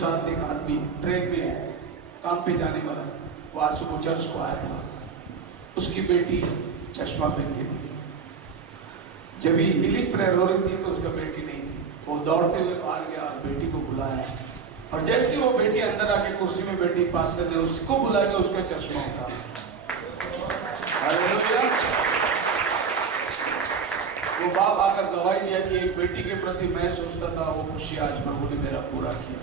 साथ एक आदमी ट्रेन में काम पे जाने वाला, वो आज सुबह चर्च को आया था। उसकी बेटी चश्मा पहनती थी। जब ही हीलिंग प्रेयर हो रही थी तो उसका बेटी नहीं थी। वो दौड़ते हुए बाहर गया और बेटी को बुलाया, और जैसे वो बेटी अंदर आके कुर्सी में बैठी, पास्टर ने उसको बुला के उसका चश्मा उतारा। वो बाप आकर गवाही दिया कि एक बेटी के प्रति मैं सोचता था, वो खुशी आज प्रभु ने मेरा पूरा किया।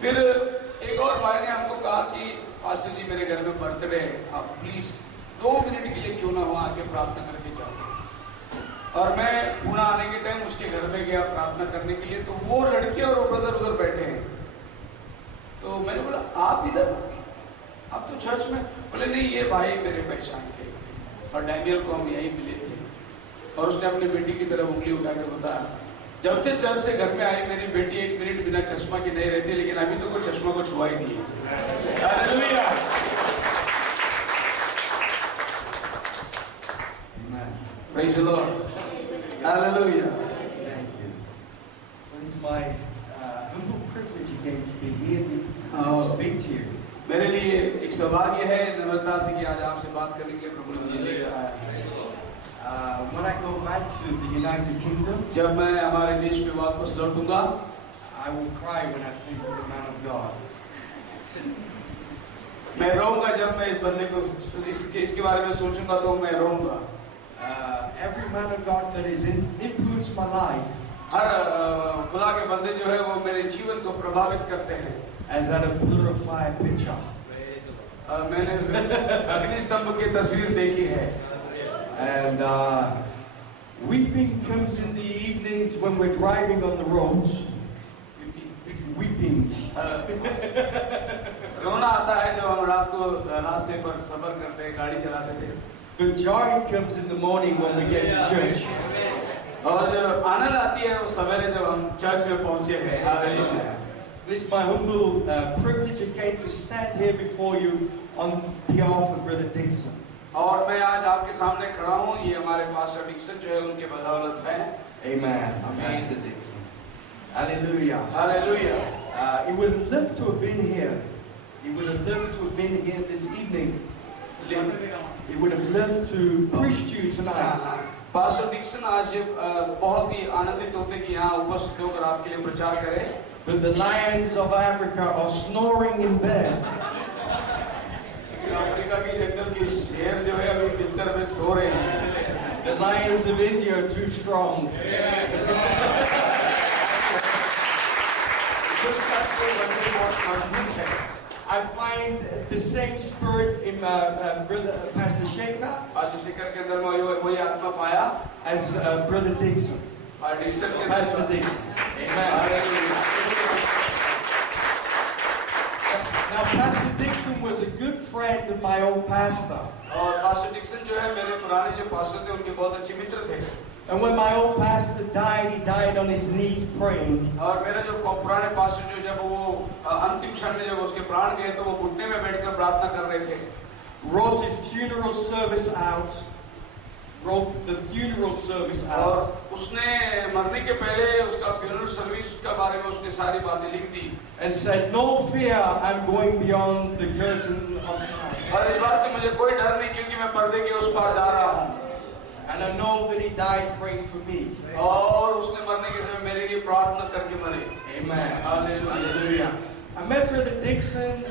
फिर एक और भाई ने हमको कहा कि पास्टर जी मेरे घर में बर्थडे है, आप प्लीज 2 मिनट के लिए क्यों ना वहां आके प्रार्थना करके जाओ। और मैं पुणे आने के टाइम उसके घर में गया प्रार्थना करने के लिए, तो वो लड़के और वो ब्रदर उधर बैठे हैं। तो मैंने बोला आप इधर, आप तो चर्च में? बोले नहीं, ये भाई मेरे पहचान के, और डैनियल को हम यहीं मिले थे। और उसने अपनी बेटी की तरफ उंगली उठाकर बताया, जब से चर्च से घर में आई मेरी बेटी 1 मिनट बिना चश्मा की नहीं रहती, लेकिन अभी तो कोई चश्मा को छुआ ही नहीं है। Hallelujah, praise the Lord, hallelujah. Thank you. Well, it's my humble privilege again to be here and speak to you. मेरे लिए एक सौभाग्य है नम्रता से कि आज आपसे बात करने के लिए प्रभु ने मुझे लेकर आया है। When I go back to the United Kingdom, जब मैं हमारे देश में वापस लौटूंगा, I will cry when I think of the man of God. मैं रोऊंगा जब मैं इस बंदे को इसके बारे में सोचूंगा, तो मैं रोऊंगा। Every man of God that has influenced my life, हर खुदा के बंदे जो है वो मेरे जीवन को प्रभावित करते हैं। has had a pillar of fire picture. मैंने अग्नि स्तंभ की तस्वीर देखी है। And weeping comes in the evenings when we're driving on the roads. Weeping. रोना आता है जब हम रात को रास्ते पर सफर करते हैं, गाड़ी चलाते थे। The joy comes in the morning when we get to church. और जब आनंद आती है वो सवेरे जब हम चर्च में पहुंचे हैं। Hallelujah. This is my humble privilege again to stand here before you on behalf of Brother Dixon. और मैं आज आपके सामने खड़ा हूँ, ये हमारे पास्टर डिक्सन जो है उनके बदौलत है। Amen. Pastor Dixon. Hallelujah. Hallelujah. He would have loved to have been here. He would have loved to have been here this evening. He would have loved to preach to you tonight. Pastor Dixon आज बहुत ही आनंदित होते कि यहाँ उपस्थित होकर आपके लिए प्रचार करें। But the lions of Africa are snoring in bed. Africa की जंगल की शेर जो है अभी बिस्तर में सो रहे हैं। The lions of India are too strong. I find the same spirit in Brother Pastor Shekhar pastor Shekhar के अंदर में वही आत्मा पाया as Brother Dixon. और डिक्सन के Pastor अंदर। Dixon. Amen. Now, Pastor Dixon was a good friend of my old pastor. और पास्टर डिक्सन जो है मेरे पुराने जो पास्टर थे उनके बहुत अच्छे मित्र थे। And when my old pastor died, he died on his knees praying. और मेरा जो पुराने पास्टर जो जब वो अंतिम क्षण में जब उसके प्राण गए तो वो घुटने में बैठकर प्रार्थना कर रहे थे। Wrote his funeral service out. Wrote the funeral service out. और उसने मरने के पहले उसका फ्यूनरल सर्विस के बारे में उसने सारी बातें लिख दी। And said, no fear, I'm going beyond the curtain of time. और इस बात से मुझे कोई डर नहीं क्योंकि मैं पर्दे के उस पार जा रहा हूँ। And I know that he died praying for me. और उसने मरने के समय मेरे लिए प्रार्थना करके मरे। Amen. Hallelujah. I met Brother Dixon,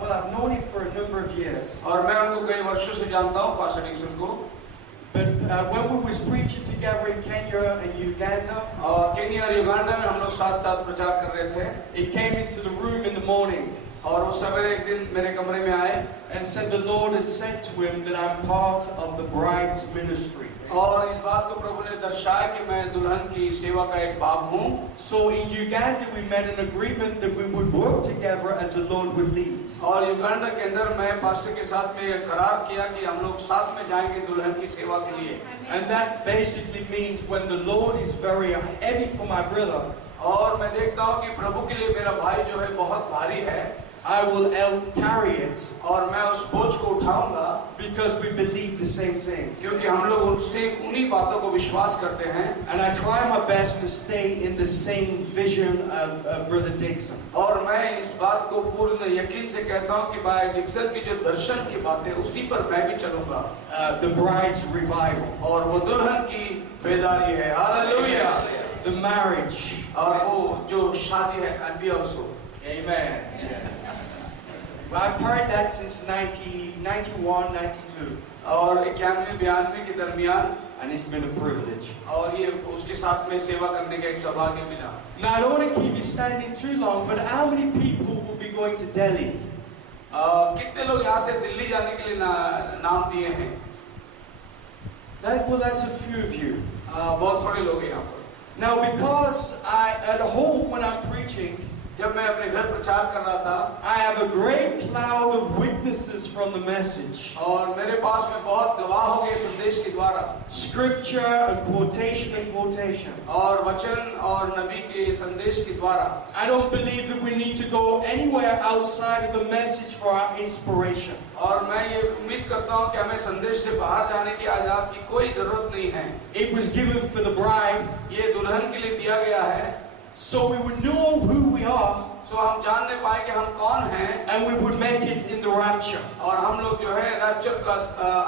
well, I've known him for a number of years. और मैं उनको कई वर्षों से जानता हूँ पास्टर डिक्सन को। But when we was preaching together in Kenya and Uganda, और केन्या और युगांडा में हम लोग साथ साथ प्रचार कर रहे थे। he came into the room in the morning. और वो सवेरे एक दिन मेरे कमरे में आए And said the Lord had said to him that I'm part of the bride's ministry. और इस बात को प्रभु ने दर्शाया कि मैं दुल्हन की सेवा का एक भाग हूँ। So in Uganda we made an agreement that we would work together as the Lord would lead. और युगांडा के अंदर मैं पास्टर के साथ में ये करार किया कि हम लोग साथ में जाएंगे दुल्हन की सेवा के लिए। And that basically means when the Lord is very heavy for my brother, और मैं देखता हूँ कि प्रभु के लिए मेरा भाई जो है बहुत भारी है। I will carry it और मैं उस बोझ को उठाऊंगा, because we believe the same things. क्योंकि हम लोग उनसे उन्हीं बातों को विश्वास करते हैं। And I try my best to stay in the same vision of Brother Dixon. और मैं इस बात को पूर्ण यकीन से कहता हूँ कि भाई डिक्सन की जो दर्शन की बातें उसी पर मैं भी चलूंगा। The bride's revival. और वो दुल्हन की बेदारी है, हालेलुया। The marriage. और वो जो शादी है, and we also. Amen. Yes. Well, I've carried that since 91, 92. और 91-92 के दरमियान, And it's been a privilege. और ये उसके साथ में सेवा करने का एक सौभाग्य मिला। Now, I don't want to keep you standing too long, but how many people will be going to Delhi? कितने लोग यहाँ से दिल्ली जाने के लिए नाम दिए हैं? That's a few of you. बहुत थोड़े लोग हैं यहाँ पर। Now, because at home when I'm preaching, जब मैं अपने घर प्रचार कर रहा था, I have a great cloud of witnesses from the message. और मेरे पास में बहुत गवाह हो गए संदेश के द्वारा, Scripture and quotation. और वचन और नबी के संदेश के द्वारा। I don't believe that we need to go anywhere outside of the message for our inspiration. और मैं ये उम्मीद करता हूँ कि हमें संदेश से बाहर जाने की आजाद की कोई जरूरत नहीं है। It was given for the bride, ये दुल्हन के लिए दिया गया है, so we would know who we are, सो हम जानने पाए कि हम कौन हैं, and we would make it in the rapture. और हम लोग जो है रैप्चर का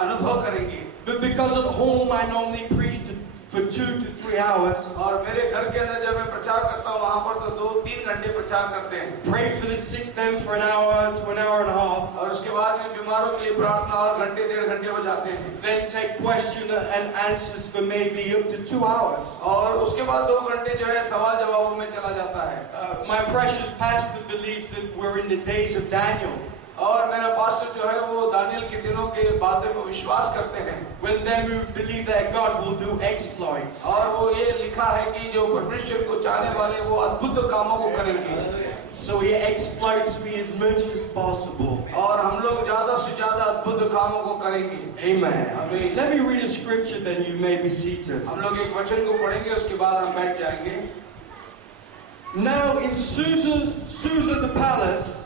अनुभव करेंगे। But because at home I normally preach for 2 to 3 hours, और मेरे घर के अंदर जब मैं प्रचार करता हूँ, वहाँ पर तो 2-3 घंटे प्रचार करते हैं। pray for the sick then for an hour to an hour and a half, और उसके बाद में बीमारों के लिए प्रार्थना और घंटे 1.5 घंटे हो जाते हैं। then take question and answers for maybe up to 2 hours. और उसके बाद 2 घंटे जो है सवाल जवाबों में चला जाता है। My precious pastor believes that we're in the days of Daniel, और मेरा पास्टर जो है वो दानियल के दिनों के बातें को विश्वास करते हैं, when then we believe that God will do exploits. और वो ये लिखा है कि जो परमेश्वर को चाहने वाले वो अद्भुत कामों को करेंगे। So he exploits me as much as possible. और हम लोग ज्यादा से ज्यादा अद्भुत कामों को करेंगे। Amen. Amen. Let me read a scripture, then you may be seated. हम लोग एक वचन को पढ़ेंगे, उसके बाद हम बैठ जाएंगे। Now in Susa the palace,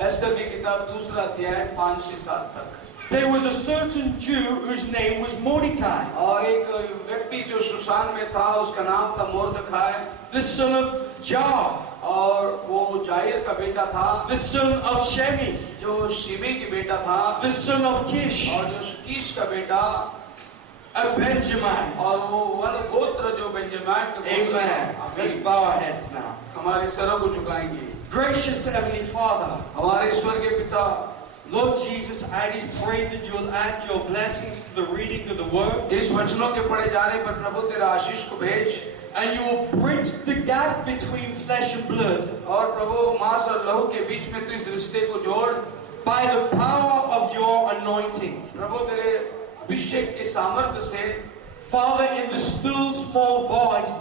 Esther की किताब 2 अध्याय 5 से 7 तक। there was a certain Jew whose name was Mordecai, और एक व्यक्ति जो सुसान में था, उसका नाम था मोर्दखाई, the son of Jar, और वो जाहिर का बेटा था, the son of Shemi, जो शिमी की बेटा था, the son of Kish, और जो कीश का बेटा, a Benjamin. और वो वन गोत्र जो बेंजामिन के गोत्र Amen. था। Let's bow our heads now. हमारे सरों को झुकाएंगे। Gracious Heavenly Father, हमारे स्वर्गीय पिता, Lord Jesus, I just pray that you'll add your blessings to the reading of the word, इस वचनों के पढ़े जाने पर प्रभु तेरा आशीष को भेज, and you will bridge the gap between flesh and blood और प्रभु मांस और लहू के बीच में तू इस रिश्ते को जोड़, by the power of your anointing. प्रभु तेरे अभिषेक के सामर्थ्य से, Father, in the still small voice,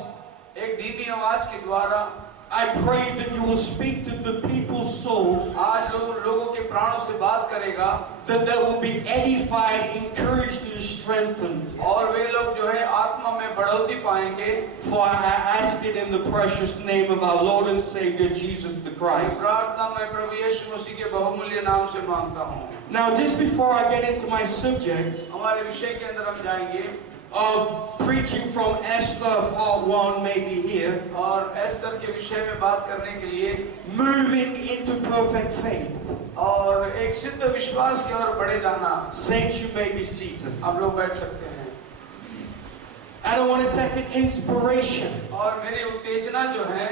एक धीमी आवाज के द्वारा I pray that you will speak to the people's souls, आज लोगों के प्राणों से बात करेगा, that they will be edified, encouraged, and strengthened. और वे लोग जो है आत्मा में बढ़ोतरी पाएंगे। For I ask it in the precious name of our Lord and Savior Jesus the Christ. प्रार्थना मैं प्रभु यीशु मसीह के बहुमूल्य नाम से मांगता हूँ। Now, just before I get into my subject हमारे विषय के अंदर हम जाएंगे, of preaching from Esther part 1 maybe here, और एस्तर के विषय में बात करने के लिए, moving into perfect faith. और एक सिद्ध विश्वास की ओर बढ़े जाना। Saints, you may be seated. आप लोग बैठ सकते हैं। And I want to take an inspiration और मेरी उत्तेजना जो है,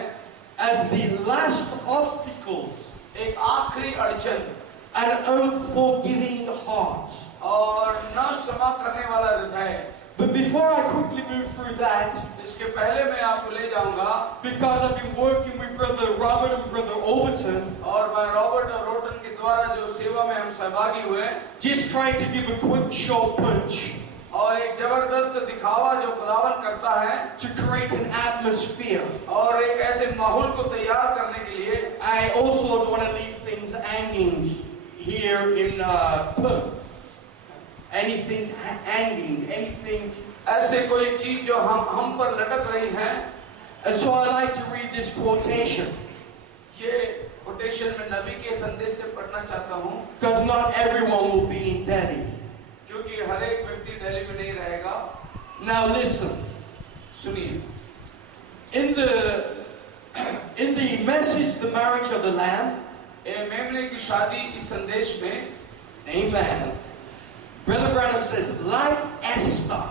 as the last obstacles, एक आखिरी अड़चन an unforgiving heart. और न क्षमा करने वाला हृदय। But before I quickly move through that, इसके पहले मैं आपको ले जाऊंगा, because I've been working with Brother Robert and Brother Overton, और मैं रॉबर्ट और रोटन के द्वारा जो सेवा में हम सहभागी हुए, just trying to give a quick short punch और एक जबरदस्त दिखावा जो खुदावन करता है, to create an atmosphere. और एक ऐसे माहौल को तैयार करने के लिए, I also don't want to leave things hanging here in anything hanging, anything. ऐसे कोई चीज जो हम पर लटक रही है। And so I like to read this quotation. ये कोटेशन में नबी के संदेश से पढ़ना चाहता हूँ, because not everyone will be in Delhi. क्योंकि हर एक व्यक्ति दिल्ली में नहीं रहेगा। Now listen, सुनिए, in the message, the marriage of the Lamb, मेमने की शादी इस संदेश में, amen, Brother Branham says, like Esther,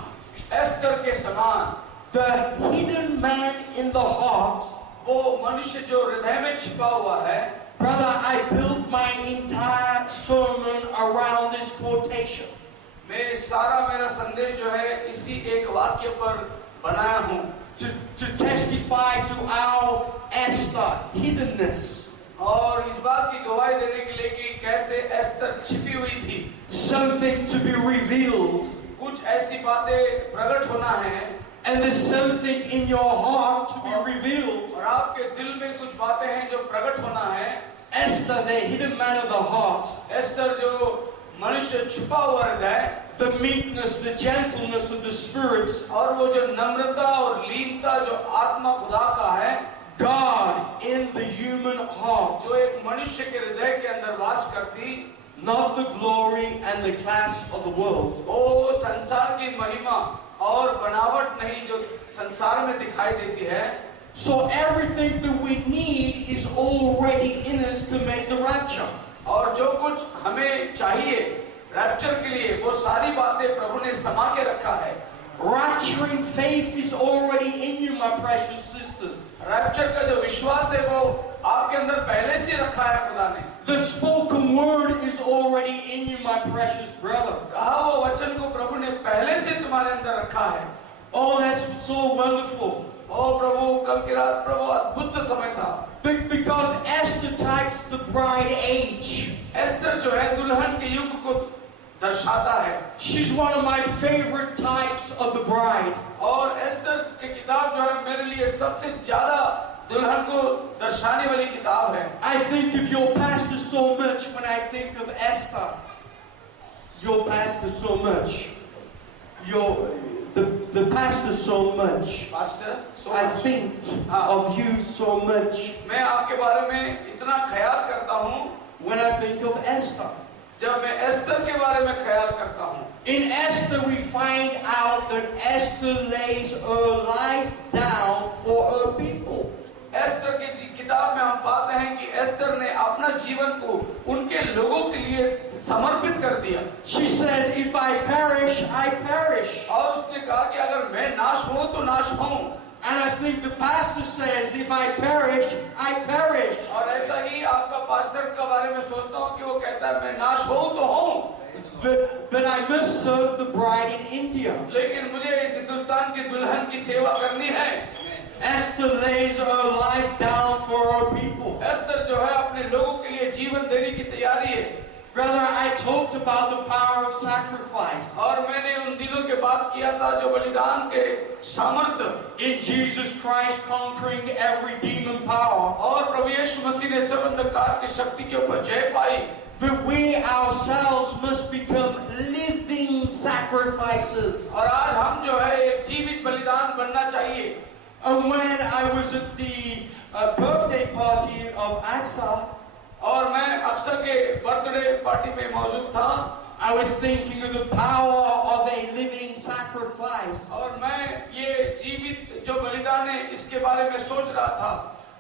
Esther के समान, the hidden man in the heart, वो मनुष्य जो हृदय में छिपा हुआ है। brother, I built my entire sermon around this quotation. मैं सारा मेरा संदेश जो है इसी एक वाक्य पर बनाया हूँ, To testify to our Esther hiddenness. और इस बात की गवाही देने के लिए कि कैसे एस्तर छिपी हुई थी। Something to be revealed. कुछ ऐसी बातें प्रकट होना है, And there's something in your heart to be revealed. और आपके दिल में कुछ बातें हैं जो प्रकट होना है। Esther, the hidden man of the heart, Esther जो मनुष्य छुपा हुआ हृदय, the meekness, the gentleness of the spirit, और वो जो नम्रता और लीनता जो आत्मा खुदा का है, God in the human heart, जो एक मनुष्य के हृदय के अंदर वास करती, not the glory and the class of the world. वो संसार की महिमा और बनावट नहीं जो संसार में दिखाई देती है। So everything that we need is already in us to make the rapture. और जो कुछ हमें चाहिए रैप्चर के लिए, वो सारी बातें प्रभु ने समा के रखा है। Rapturing faith is already in you, my precious sisters. Rapture का जो विश्वास है वो आपके अंदर पहले से रखा है खुदा ने। The spoken word is already in you, my precious brother. कहा वो वचन को प्रभु ने पहले से तुम्हारे अंदर रखा है। Oh, that's so wonderful. ओ प्रभु, कल की रात प्रभु अद्भुत समय था। Because Esther types the bride age. Esther जो है दुल्हन के युग को दर्शाता है। She's one of my favorite types of the bride. और एस्तर की किताब जो है मेरे लिए सबसे ज्यादा दुल्हन को दर्शाने वाली किताब है। I think of your pastor so much when I think of Esther. Your pastor so much. The pastor so much. Pastor, I think of you so much मैं आपके बारे में इतना ख्याल करता हूँ when I think of Esther. जब मैं एस्तर के बारे में ख्याल करता हूँ। In Esther we find out that Esther lays her life down for her people. Esther की किताब में हम पाते हैं कि एस्तर ने अपना जीवन को उनके लोगों के लिए समर्पित कर दिया। She says, if I perish, I perish. और उसने कहा कि अगर मैं नाश हूँ तो नाश हूँ। And I think the pastor says, if I perish, I perish. और ऐसा ही आपका पास्टर के बारे में सोचता हूँ कि वो कहता है मैं नाश हूँ तो हूँ। But I must serve the bride in India. लेकिन मुझे इस हिंदुस्तान की दुल्हन की सेवा करनी है। Esther lays her life down for her people. Esther जो है अपने लोगों के लिए जीवन देने की तैयारी है। Brother, I talked about the power of sacrifice. और मैंने उन दिनों के बात किया था जो बलिदान के सामर्थ्य In Jesus Christ conquering every demon power. और प्रभु यीशु मसीह ने सब अंधकार की शक्ति के ऊपर जय पाई। But we ourselves must become living sacrifices. और आज हम जो है एक जीवित बलिदान बनना चाहिए। And when I was at the birthday party of AXA, और मैं अक्सर के बर्थडे पार्टी में मौजूद था। I was thinking of the power of a living sacrifice. और मैं ये जीवित जो बलिदान है इसके बारे में सोच रहा था।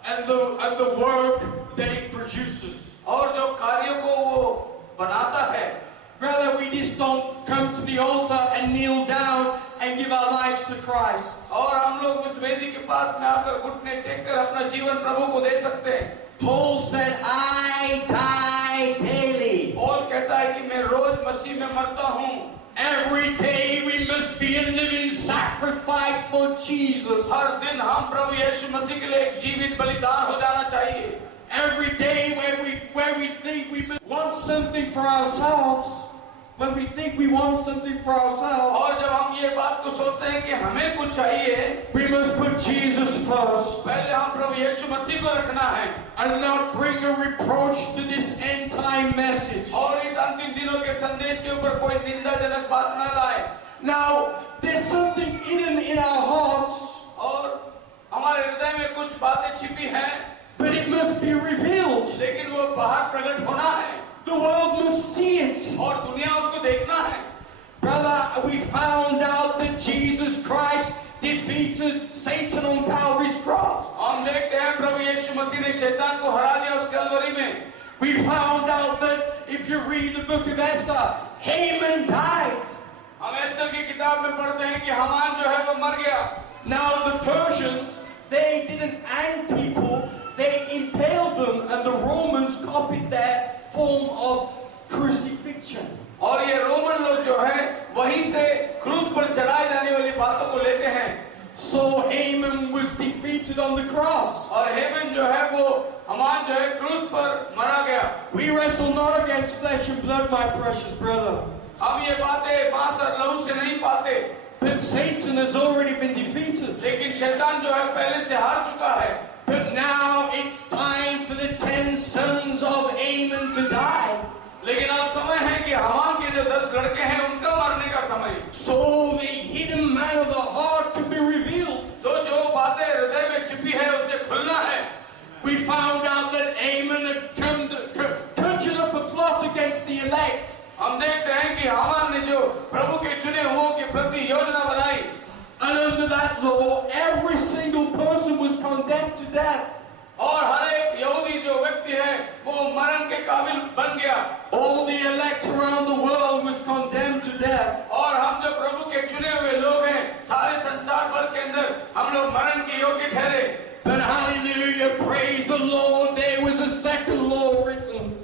And the work that it produces. और जो कार्यों को वो बनाता है। Brother, we just don't come to the altar and kneel down and give our lives to Christ. और हम लोग उस वेदी के पास में आकर घुटने टेक कर अपना जीवन प्रभु को दे सकते हैं। Paul said, I die daily. Paul कहता है कि मैं रोज मसीह में मरता हूँ। Every day we must be a living sacrifice for Jesus. हर दिन हम प्रभु यीशु मसीह के लिए एक जीवित बलिदान हो जाना चाहिए। Every day where we think we want something for ourselves, when we think we want something for ourselves, और जब हम ये बात को सोचते हैं कि हमें कुछ चाहिए, we must put Jesus first पहले हम प्रभु यीशु मसीह को रखना है and not bring a reproach to this end time message. और इस अंतिम दिनों के संदेश के ऊपर कोई निंदाजनक बात न लाए। Now, there's something hidden in our hearts, और हमारे हृदय में कुछ बातें छिपी हैं, but it must be revealed. लेकिन प्रकट होना है The world must see it. और दुनिया उसको देखना है। Brother, we found out that Jesus Christ defeated Satan on Calvary's cross. हम देखते हैं प्रभु यीशु मसीह ने शैतान को हरा दिया उस कलवरी में। We found out that if you read the book of Esther, Haman died. हम एस्तर की किताब में पढ़ते हैं कि हामान जो है वो मर गया। Now the Persians, they didn't hang people, they impaled them, and the Romans copied their form of crucifixion. और ये रोमन लोग जो है वहीं से क्रूस पर चढ़ाए जाने वाली बातों को लेते हैं। So Haman was defeated on the cross. और हेमन जो है वो हामान जो है क्रूस पर मरा गया। We wrestle not against flesh and blood, my precious brother. हम ये बातें मांस और लहू से नहीं पाते, But Satan has already been defeated. लेकिन शैतान जो है पहले से हार चुका है। But now it's time for the 10 sons of Haman to die. लेकिन अब समय है कि हामान के जो 10 लड़के हैं उनका मरने का समय। So the hidden man of the heart can be revealed. तो जो बातें हृदय में छिपी है उसे खुलना है। We found out that Haman had conjured up a plot against the elect. हम देखते हैं कि हामान ने जो प्रभु के चुने हुओं के प्रति योजना बनाई, And under that law, every single person was condemned to death. और हर एक यहूदी जो व्यक्ति है वो मरण के काबिल बन गया। All the elect around the world was condemned to death. और हम जो प्रभु के चुने हुए लोग हैं सारे संसार भर के अंदर हम लोग मरण के योग्य ठहरे। But hallelujah, praise the Lord, there was a second law written.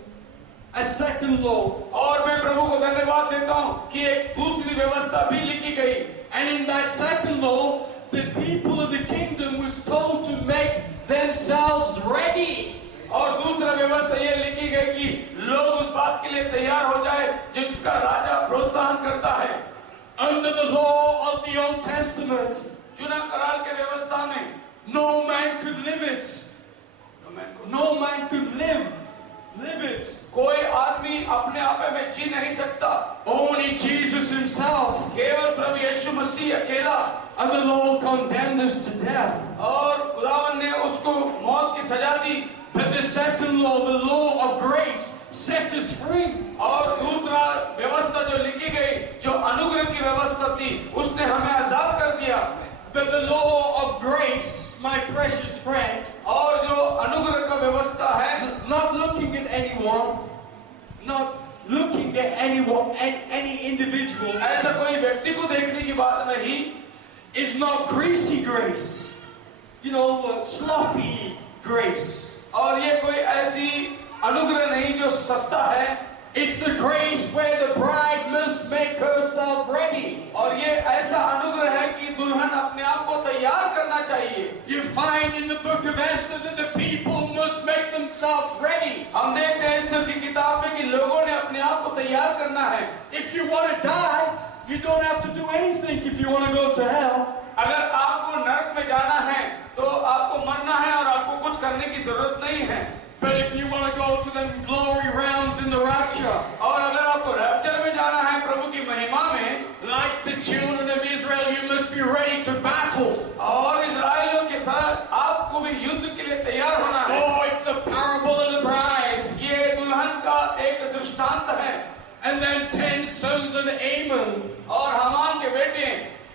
A second law. और मैं प्रभु को धन्यवाद देता हूँ कि एक दूसरी व्यवस्था भी लिखी गई। And in that second law, the people of the kingdom was told to make themselves ready. और दूसरा व्यवस्था ये लिखी गई कि लोग उस बात के लिए तैयार हो जाए जिसका राजा प्रोत्साहन करता है। Under the law of the Old Testament, चुना करार के व्यवस्था में no man could live it. No man could live it. कोई आदमी अपने आप में जी नहीं सकता, Only Jesus himself. केवल प्रभु यीशु मसीह अकेला। And the law condemned us to death. और खुदावन ने उसको मौत की सजा दी। But the second law, the law of grace, set us free. और दूसरा व्यवस्था जो लिखी गई, जो अनुग्रह की व्यवस्था थी, उसने हमें आजाद कर दिया। But the law of grace, my precious friend, और जो अनुग्रह का व्यवस्था है, not looking at anyone, not looking at anyone, any individual, ऐसा कोई व्यक्ति को देखने की बात नहीं, is not greasy grace. You know, sloppy grace. और ये कोई ऐसी अनुग्रह नहीं जो सस्ता है। It's the grace where the bride must make herself ready. और ये ऐसा अनुग्रह है कि दुल्हन अपने आप को तैयार करना चाहिए। You find in the book of Esther that the people must make themselves ready. हम देखते हैं एस्तर की किताब में कि लोगों ने अपने आप को तैयार करना है। If you want to die, you don't have to do anything if you want to go to hell. अगर आपको नरक में जाना है तो आपको मरना है और आपको कुछ करने की जरूरत नहीं है। But if you want to go to them glory realms in the rapture, और अगर आपको रैप्चर में जाना है प्रभु की महिमा में, like the children of Israel, you must be ready to battle. और इस्राएलियों के साथ आपको भी युद्ध के लिए तैयार होना है। Oh, it's the parable of the bride. ये दुल्हन का एक दृष्टांत है। And then 10 sons of Haman और हामान के बेटे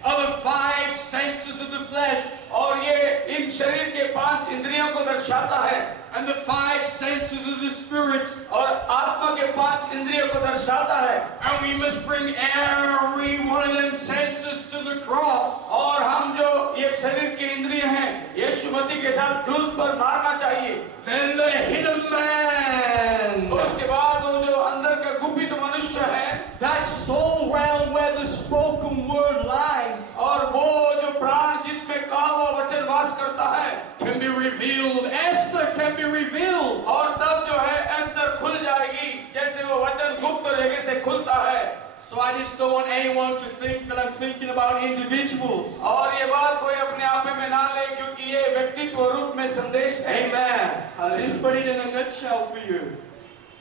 are the 5 senses of the flesh. और ये इन शरीर के 5 इंद्रियों को दर्शाता है। And the 5 senses of the spirit. और आत्मा के 5 इंद्रियों को दर्शाता है। And we must bring every one of them senses to the cross. और हम जो ये शरीर के इंद्रिय हैं यीशु मसीह के साथ क्रूस पर मारना चाहिए। Then the hidden man, उसके बाद वो जो अंदर का गुप्त मनुष्य है, that soul realm where the spoken word lies, और वो जो प्राण जिसमें कहा हुआ वचन वास करता है, can be revealed. Esther can be revealed. और तब जो है एस्तर खुल जाएगी जैसे वो वचन गुप्त रेखे से खुलता है। So I just don't want anyone to think that I'm thinking about individuals. और ये बात कोई अपने आप में ना ले क्योंकि ये व्यक्तित्व रूप में संदेश है। Amen. Just put it in a nutshell for you.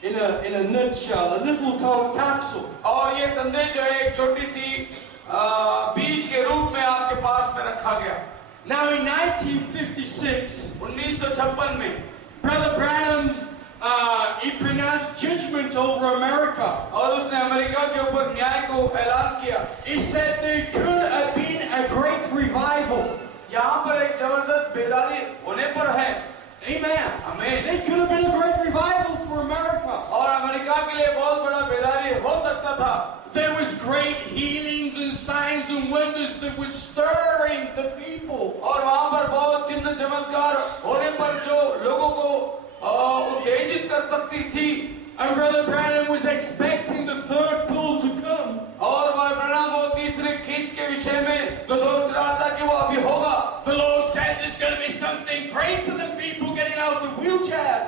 In a nutshell, a little capsule. और ये संदेश जो है एक छोटी सी बीज के रूप में आपके पास में रखा गया। Now in 1956, 1956 में Brother Branham he pronounced judgment over America. और उसने अमेरिका के ऊपर न्याय को ऐलान किया। He said there could have been a great revival. यहाँ पर एक जबरदस्त बेदारी होने पर है। Amen. आमीन। There could have been a great revival for America. और अमेरिका के लिए बहुत बड़ा बेदारी हो सकता था। There was great healings and signs and wonders that was stirring the people. और वहाँ पर बहुत चिन्ह चमत्कार होने पर जो लोगों को उत्तेजित कर सकती थी। And Brother Branham was expecting the third pull to come. और भाई ब्रैनम वो तीसरे खींच के विषय में सोच रहा था कि वो अभी होगा। The Lord said there's going to be something greater than people getting out of wheelchairs.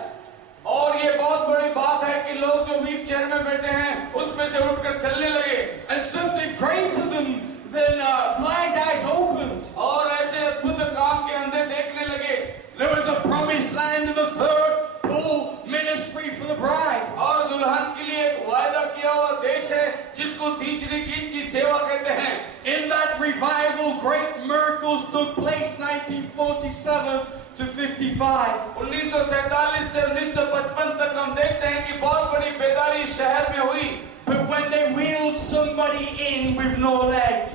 और ये बहुत बड़ी बात है कि लोग जो व्हील चेयर में बैठे हैं उसमें से उठकर चलने लगे। And something greater than blind eyes opened. और ऐसे अद्भुत काम के अंधे देखने लगे। There was a promised land in the third pull ministry for the bride. और दुल्हन के लिए एक वायदा किया हुआ देश है जिसको तीसरी खींच की सेवा कहते हैं। In that revival, great miracles took place 1947 to 55. 1947 से 1955 तक हम देखते हैं कि बहुत बड़ी बेदारी शहर में हुई। But when they wheeled somebody in with no legs,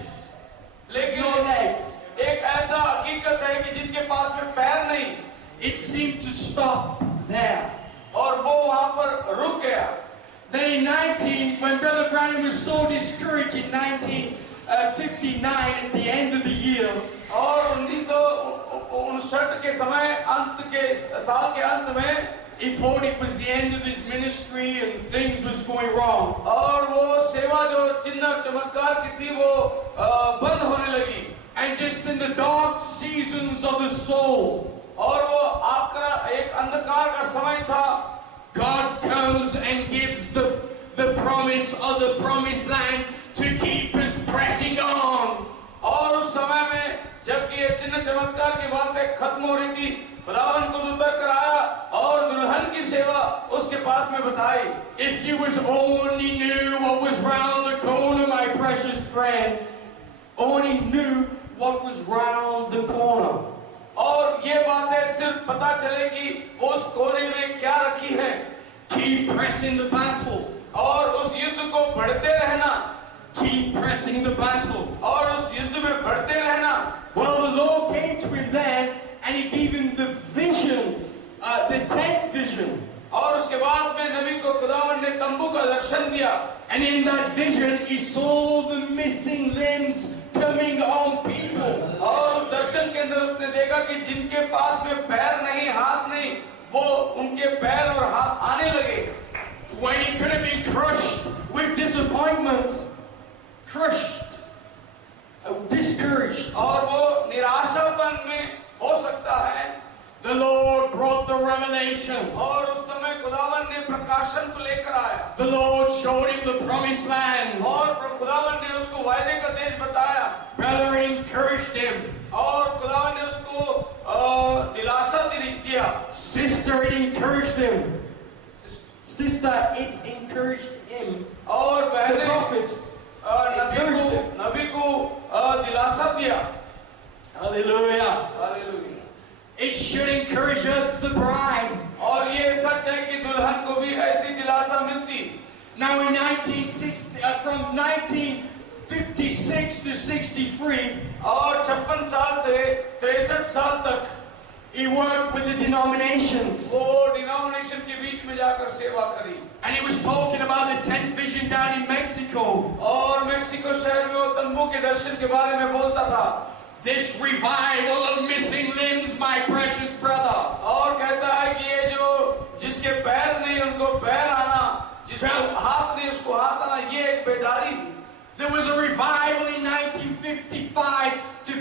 लेकिन no legs, एक ऐसा हकीकत है कि जिनके पास में पैर नहीं, it seemed to stop there. और वो वहां पर रुक गया। Then in when Brother Branham was so discouraged in 1959 at the end of the year, और 1959 के समय अंत के साल के अंत में he thought it was the end of his ministry and things was going wrong. और वो सेवा जो चिन्ह चमत्कार की थी वो बंद होने लगी। And just in the dark seasons of the soul, और वो आकर एक अंधकार का समय था। God comes and gives the promise of the promised land to keep us pressing on. और उस समय में जबकि ये चिन्ह चमत्कार की बातें खत्म हो रही थी, खुदावन को उतर कर आया और दुल्हन की सेवा उसके पास में बताई। If you was only knew what was round the corner, my precious friends, only knew what was round the corner. और ये बातें सिर्फ पता चले कि वो उस कोने में क्या रखी है। Keep pressing the battle. और उस युद्ध को बढ़ते रहना। Keep pressing the battle. और उस युद्ध में बढ़ते रहना। Well, the Lord came to him then, and He gave him the vision, the 10th vision. और उसके बाद में नबी को खुदावन ने तंबू का दर्शन दिया। And in that vision, he saw the missing limbs coming on people. और उस दर्शन के अंदर उसने देखा कि जिनके पास में पैर नहीं, हाथ नहीं, वो उनके पैर और हाथ आने लगे। When he could have been crushed with disappointments, crushed, discouraged. और वो निराशापन में हो सकता है। The Lord brought the revelation. और उस समय खुदावन ने प्रकाशन को लेकर आया। The Lord showed him the promised land. और खुदावन ने उसको वायदे का देश बताया। Brother encouraged him. और खुदावन ने उसको दिलासा दिया। Sister, it encouraged him. Sister, it encouraged him. और The बहने prophet नबी को दिलासा दिया। Hallelujah. Hallelujah. It should encourage us, the bride. और ये सच है कि दुल्हन को भी ऐसी दिलासा मिलती। Now in 1960, from 1956 to 63, और 56 साल से 63 साल तक he worked with the denominations. वो डिनोमिनेशन के बीच में जाकर सेवा करी। And he was talking about the 10th vision down in Mexico. और मेक्सिको शहर में वो तंबू के दर्शन के बारे में बोलता था। This revival of missing limbs, my precious brother. और कहता है कि ये जो जिसके पैर नहीं उनको पैर आना, जिसको हाथ नहीं उसको हाथ आना, ये एक बेदारी। There was a revival in 1955 to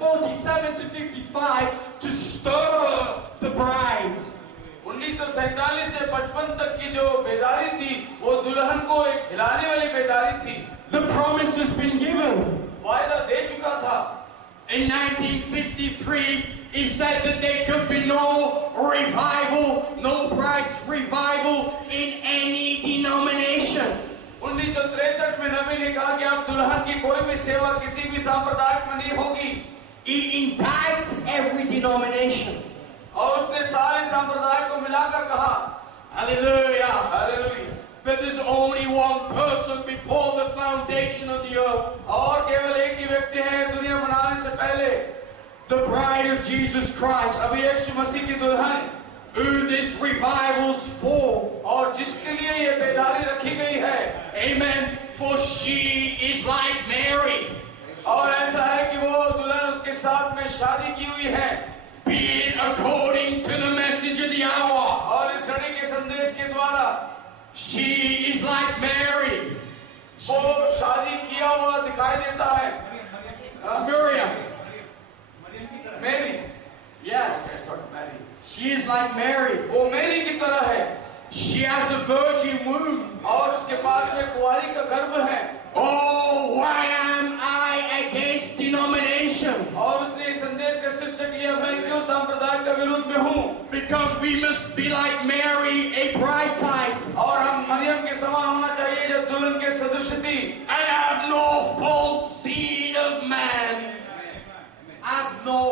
47 to 55 to stir the brides. 1947 से 55 तक की जो बेदारी थी, वो दुल्हन को एक हिलाने वाली बेदारी थी। The promise has been given. वायदा दे चुका था। In 1963, he said that there could be no revival, no brides revival in any denomination. 1963 में नबी ने कहा कि अब दुल्हन की कोई भी सेवा किसी भी संप्रदाय में नहीं होगी। He indicts every denomination. और उसने सारे संप्रदाय को मिलाकर कहा Hallelujah. Hallelujah. But there's only one person before the foundation of the earth. और केवल एक ही व्यक्ति है दुनिया बनाने से पहले, The bride of Jesus Christ. अब यीशु मसीह की दुल्हन, Who this revival's for. और जिसके लिए ये बेदारी रखी गई है। Amen. For she is like Mary. और ऐसा है कि वो दुल्हन उसके साथ में शादी की हुई है। Be it according to the message of the hour. और इस घड़ी के संदेश के द्वारा She is like Mary. वो शादी किया हुआ दिखाई देता है। Miriam. Mary, Yes. Mary, She is like Mary. वो मेरी की तरह है। She has a virgin womb. और उसके पास में कुंवारी का गर्भ है। Oh, why am I against denomination? और उसने इस संदेश का शीर्षक लिया, मैं क्यों संप्रदाय का विरोध में हूँ। Because we must be like Mary, a bride type. और हम मरियम के समान होना चाहिए जब दुल्हन के सदृश थी। And have no false seed of man. Have no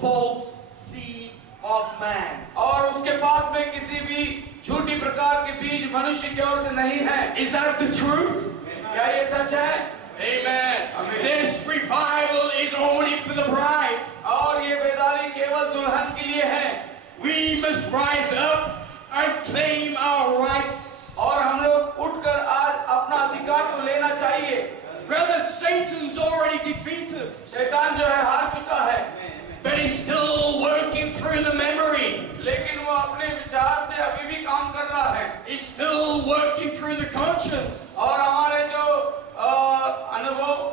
false seed of man. और उसके पास में किसी भी झूठी प्रकार के बीज मनुष्य की ओर से नहीं है। Is that the truth? क्या ये सच है? Amen. Amen. This revival is only for the bride. और ये बेदारी केवल दुल्हन के लिए है। We must rise up and claim our rights. और हम लोग उठकर आज अपना अधिकार को लेना चाहिए। Brother, Satan's already defeated, शैतान जो है हार चुका है, but he's still working through the memory. लेकिन वो अपने विचार से अभी भी काम कर रहा है। He's still working through the conscience. और हमारे जो अनुभव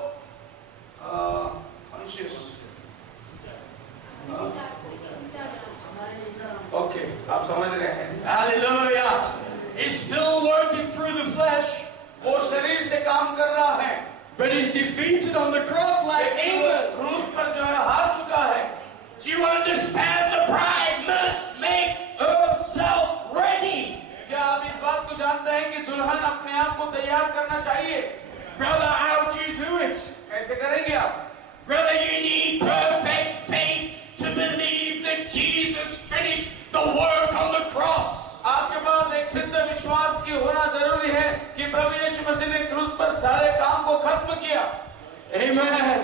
ओके, आप समझ रहे हैं। Hallelujah. He's still working through the flesh, वो शरीर से काम कर रहा है, but he's defeated on the cross like लेकिन वो England. क्रूस पर जो है हार चुका है। Do you understand? The bride must make herself ready. क्या आप इस बात को जानते हैं कि दुल्हन अपने आप को तैयार करना चाहिए? Brother, how do you do it? कैसे करेंगे आप? Brother, you need perfect faith to believe that Jesus finished the work on the cross. आपके पास एक सिद्ध विश्वास की होना जरूरी है कि प्रभु यीशु मसीह ने क्रूस पर सारे काम को खत्म किया। Amen.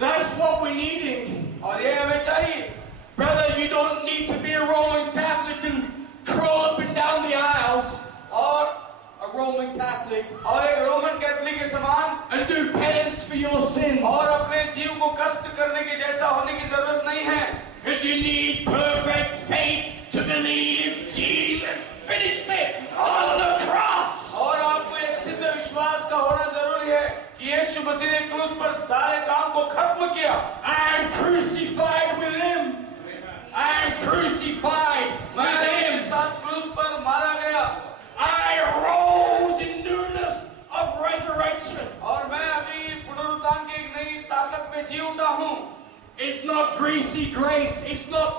That's what we're needing. और ये हमें चाहिए। Brother, you don't need to be a Roman Catholic and crawl up and down the aisles. और A Roman Catholic. एक रोमन कैथोलिक के समान And do penance for your sins. और अपने जीव को कष्ट करने के जैसा होने की जरूरत नहीं है। And you need perfect faith to believe Jesus finished it on the cross. और आपको एक सिद्ध विश्वास का होना जरूरी है कि यीशु मसीह ने क्रूस पर सारे काम को खत्म किया। I am crucified with him. I am crucified मैं with him. उसके साथ क्रूस पर मारा गया I rose in newness of resurrection. और मैं अभी पुनरुत्थान की एक नई ताकत में जी उठा हूँ। It's not greasy grace. It's not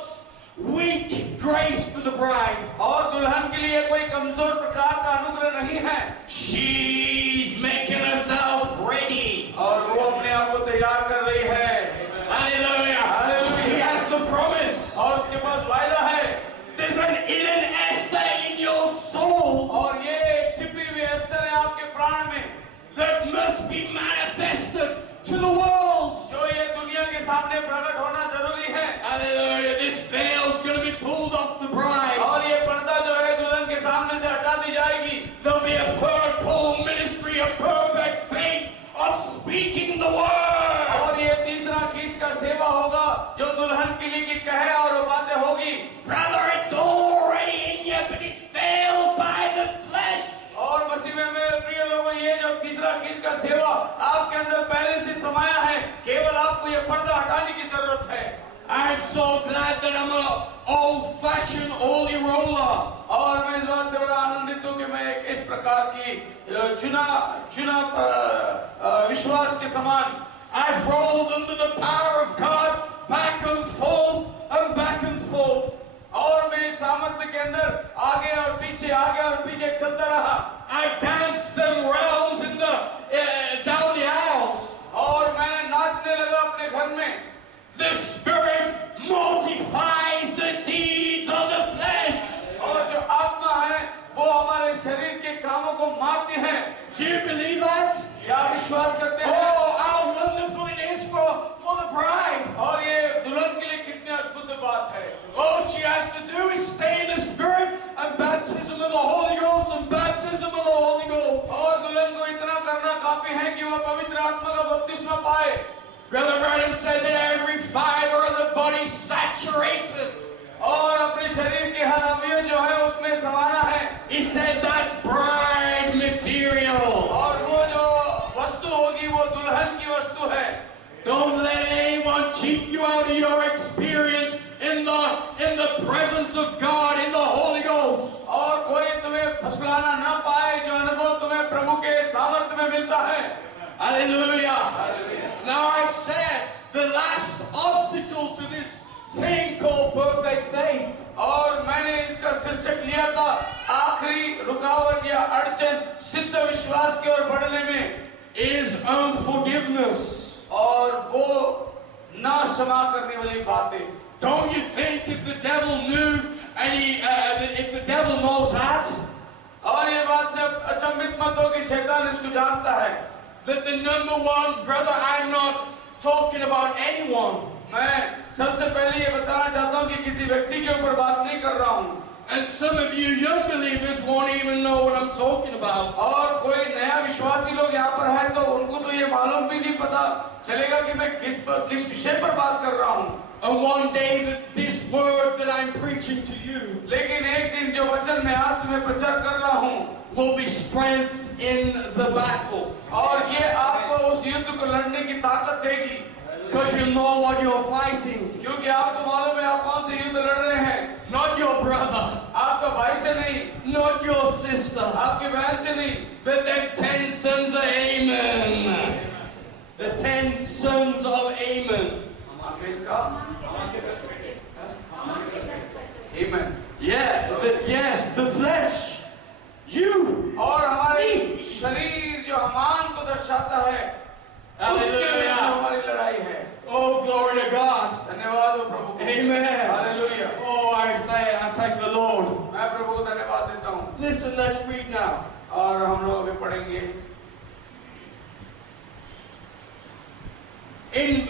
weak grace for the bride. और दुल्हन के लिए कोई कमजोर प्रकार का अनुग्रह नहीं है। She's making herself ready. और वो अपने आप को तैयार कर रही है। Hallelujah. Hallelujah. She has the promise. और उसके पास वायदा है। There's an hidden Esther in your soul और ये छिपी हुई अस्तर है आपके प्राण में, that must be manifested to the world. जो ये दुनिया के सामने प्रकट होना जरूरी है। Hallelujah. This veil's going to be pulled off the bride. और ये पर्दा जो है दुल्हन के सामने से हटा दी जाएगी। There'll be a third pole ministry of perfect faith of speaking the word. और ये तीसरा खींच का सेवा होगा जो दुल्हन के लिए की कहे और वो बातें होगी। Brother, it's already in you, but it's veiled by the flesh. और मसीह में मेरे प्रिय लोगों, ये जो तीसरा खींच का सेवा आपके अंदर पहले से समाया है, केवल आपको ये पर्दा हटाने की जरूरत है। I'm so glad that I'm an old-fashioned holy roller. और मैं इस बात से बड़ा आनंदित हूँ कि मैं एक इस प्रकार की चुना विश्वास के समान I've rolled under the power of God back and forth and back and forth. और मैं इस सामर्थ्य के अंदर आगे और पीछे चलता रहा। I danced them realms in the down the aisles. और मैंने नाचने लगा अपने घर में। The Spirit mortifies the deeds of the flesh. और जो आत्मा है विश्वास करते हैं Oh, how wonderful it is for the bride. और ये दुल्हन के लिए कितनी अद्भुत बात है। All she has to do is stay in the Spirit and baptism of the Holy Ghost and baptism of the Holy Ghost. और दुल्हन को इतना करना काफी है कि वह पवित्र आत्मा का बपतिस्मा पाए। Brother Branham said that every fiber of the body is saturated. और अपने शरीर के हर अवयव जो है उसमें समाना है। He said that's bride material. और वो जो वस्तु होगी वो दुल्हन की वस्तु है। Don't let anyone cheat you out of your experience in the presence of God, in the Holy Ghost. और कोई तुम्हें फसलाना ना पाए जो अनुभव तुम्हें प्रभु के सामर्थ्य में मिलता है। Hallelujah. Now I said the last obstacle to this thing called perfect faith. और मैंने इसका शीर्षक लिया था आखिरी रुकावट या अड़चन सिद्ध विश्वास की ओर बढ़ने में Is unforgiveness. और वो ना क्षमा करने वाली बातें। Don't you think if the devil knew and if the devil knows that और ये बात से अचंभित मत हो कि शैतान इसको जानता है the number one, brother, I'm not talking about anyone. मैं सबसे पहले ये बताना चाहता हूँ कि किसी व्यक्ति के ऊपर बात नहीं कर रहा हूँ And some of you young believers won't even know what I'm talking about. और कोई नया विश्वासी लोग यहाँ पर है तो उनको तो ये मालूम भी नहीं पता चलेगा कि मैं किस विषय पर बात कर रहा हूँ And one day this word that I'm preaching to you लेकिन एक दिन जो वचन मैं आज तुम्हें प्रचार कर रहा हूँ will be strength in the battle. और ये आपको उस युद्ध को लड़ने की ताकत देगी Because you know what you're fighting. क्योंकि आपको मालूम है आप कौन से युद्ध लड़ रहे हैं Not your brother, आपका भाई से नहीं not your sister, आपकी बहन से नहीं but the 10 sons of Ammon. The 10 sons of Ammon. Amen. Yes, the flesh. You. और हमारे शरीर जो हमान को दर्शाता है उसके लिए हमारी लड़ाई है Oh, glory to God. धन्यवाद हो प्रभु को। Amen. Hallelujah. Oh, I thank the Lord. मैं प्रभु को धन्यवाद देता हूँ Listen, let's read now. और हम लोग अभी पढ़ेंगे In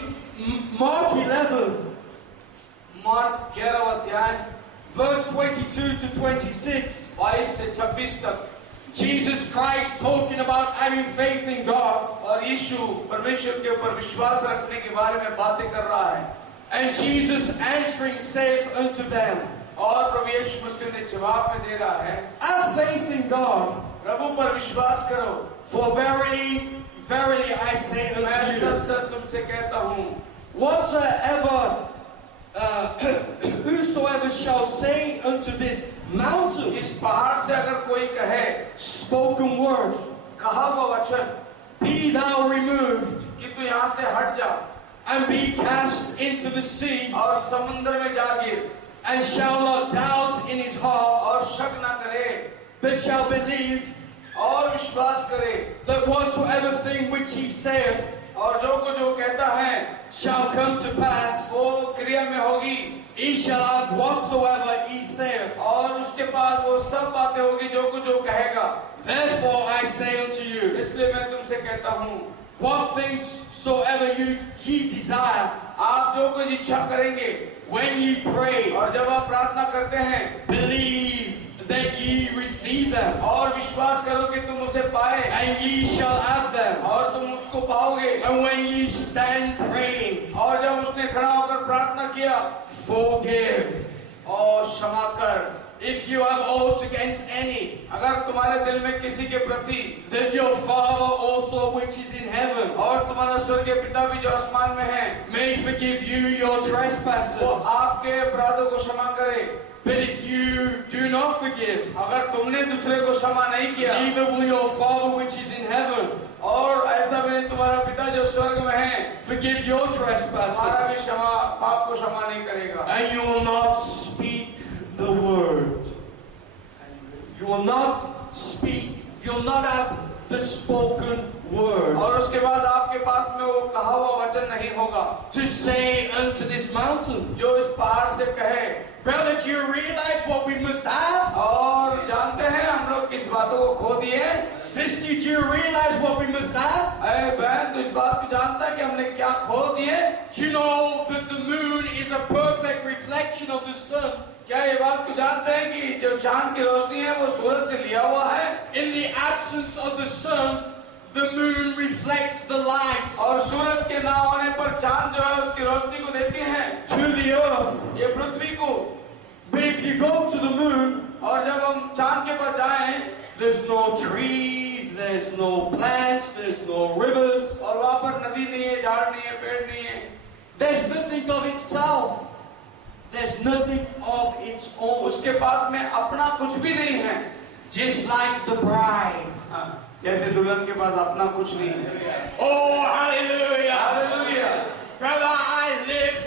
Mark 11, मार्क 11 अध्याय verse 22 to 26, 22 से 26 तक Jesus Christ talking about having faith in God. और यीशु परमेश्वर के ऊपर विश्वास रखने के बारे में बातें कर रहा है And Jesus answering saith unto them, और प्रभु यीशु मसीह ने जवाब में दे रहा है have faith in God, प्रभु पर विश्वास करो for verily, verily I say मैं unto you, सच सच तुमसे कहता हूँ whatsoever, whosoever shall say unto this mountain, इस पहाड़ से अगर कोई कहे spoken word, कहा हुआ वचन be thou removed, कि तू यहाँ से हट जा and be cast into the sea, और समुद्र में जा गिर and shall not doubt in his heart, और शक ना करे but shall believe और विश्वास करे that whatsoever thing which he saith और जो को जो कहता है shall come to pass, वो क्रिया में होगी he shall have whatsoever he saith. और उसके पास वो सब बातें होगी जो को जो कहेगा Therefore I say unto you, इसलिए मैं तुमसे कहता हूँ what things soever ye desire, आप जो कुछ इच्छा करेंगे when ye pray, और जब आप प्रार्थना करते हैं believe that ye receive them, और विश्वास करो कि तुम उसे पाए and ye shall have them. और तुम उसको पाओगे And when ye stand praying, और जब उसने खड़ा होकर प्रार्थना किया forgive. और क्षमा कर If you have aught against any, अगर तुम्हारे दिल में किसी के प्रति that your Father also which is in heaven और तुम्हारा स्वर्गीय पिता भी जो आसमान में है may forgive you your वो trespasses. आपके अपराधों को क्षमा करे But if you do not forgive, अगर तुमने दूसरे को क्षमा नहीं किया neither will your Father which is in heaven और ऐसा भी नहीं तुम्हारा पिता जो स्वर्ग में है forgive your तुम्हारा trespasses, भी क्षमा पाप को क्षमा नहीं करेगा and you will not speak the word. You will not speak, you'll not have the spoken word और उसके बाद आपके पास में वो कहा हुआ वचन नहीं होगा to say unto this mountain, जो इस पहाड़ से कहे brother, do you realize what we must have? और जानते हैं हम लोग किस बातों को खो दिए Sister, do you realize what we must have? अरे बहन, तो इस बात को जानता है कि हमने क्या खो दिए? Do you know that the moon is a perfect reflection of the sun? क्या ये बात को जानते हैं कि जो चांद की रोशनी है वो सूरज से लिया हुआ है? In the absence of the sun, the moon reflects the light और सूरज के ना होने पर चांद जो है उसकी रोशनी को देती है to the earth. ये पृथ्वी को। But if you go to the moon, और जब हम चांद के पास जाएं, there's no trees, there's no plants, there's no rivers. और वहाँ पर नदी नहीं है, झाड़ नहीं है, पेड़ नहीं है, There's nothing of itself. There's nothing of its own. उसके पास में अपना कुछ भी नहीं है। Just like the bride. हाँ, जैसे दुल्हन के पास अपना कुछ नहीं है। Oh, hallelujah. Hallelujah. Brother, I live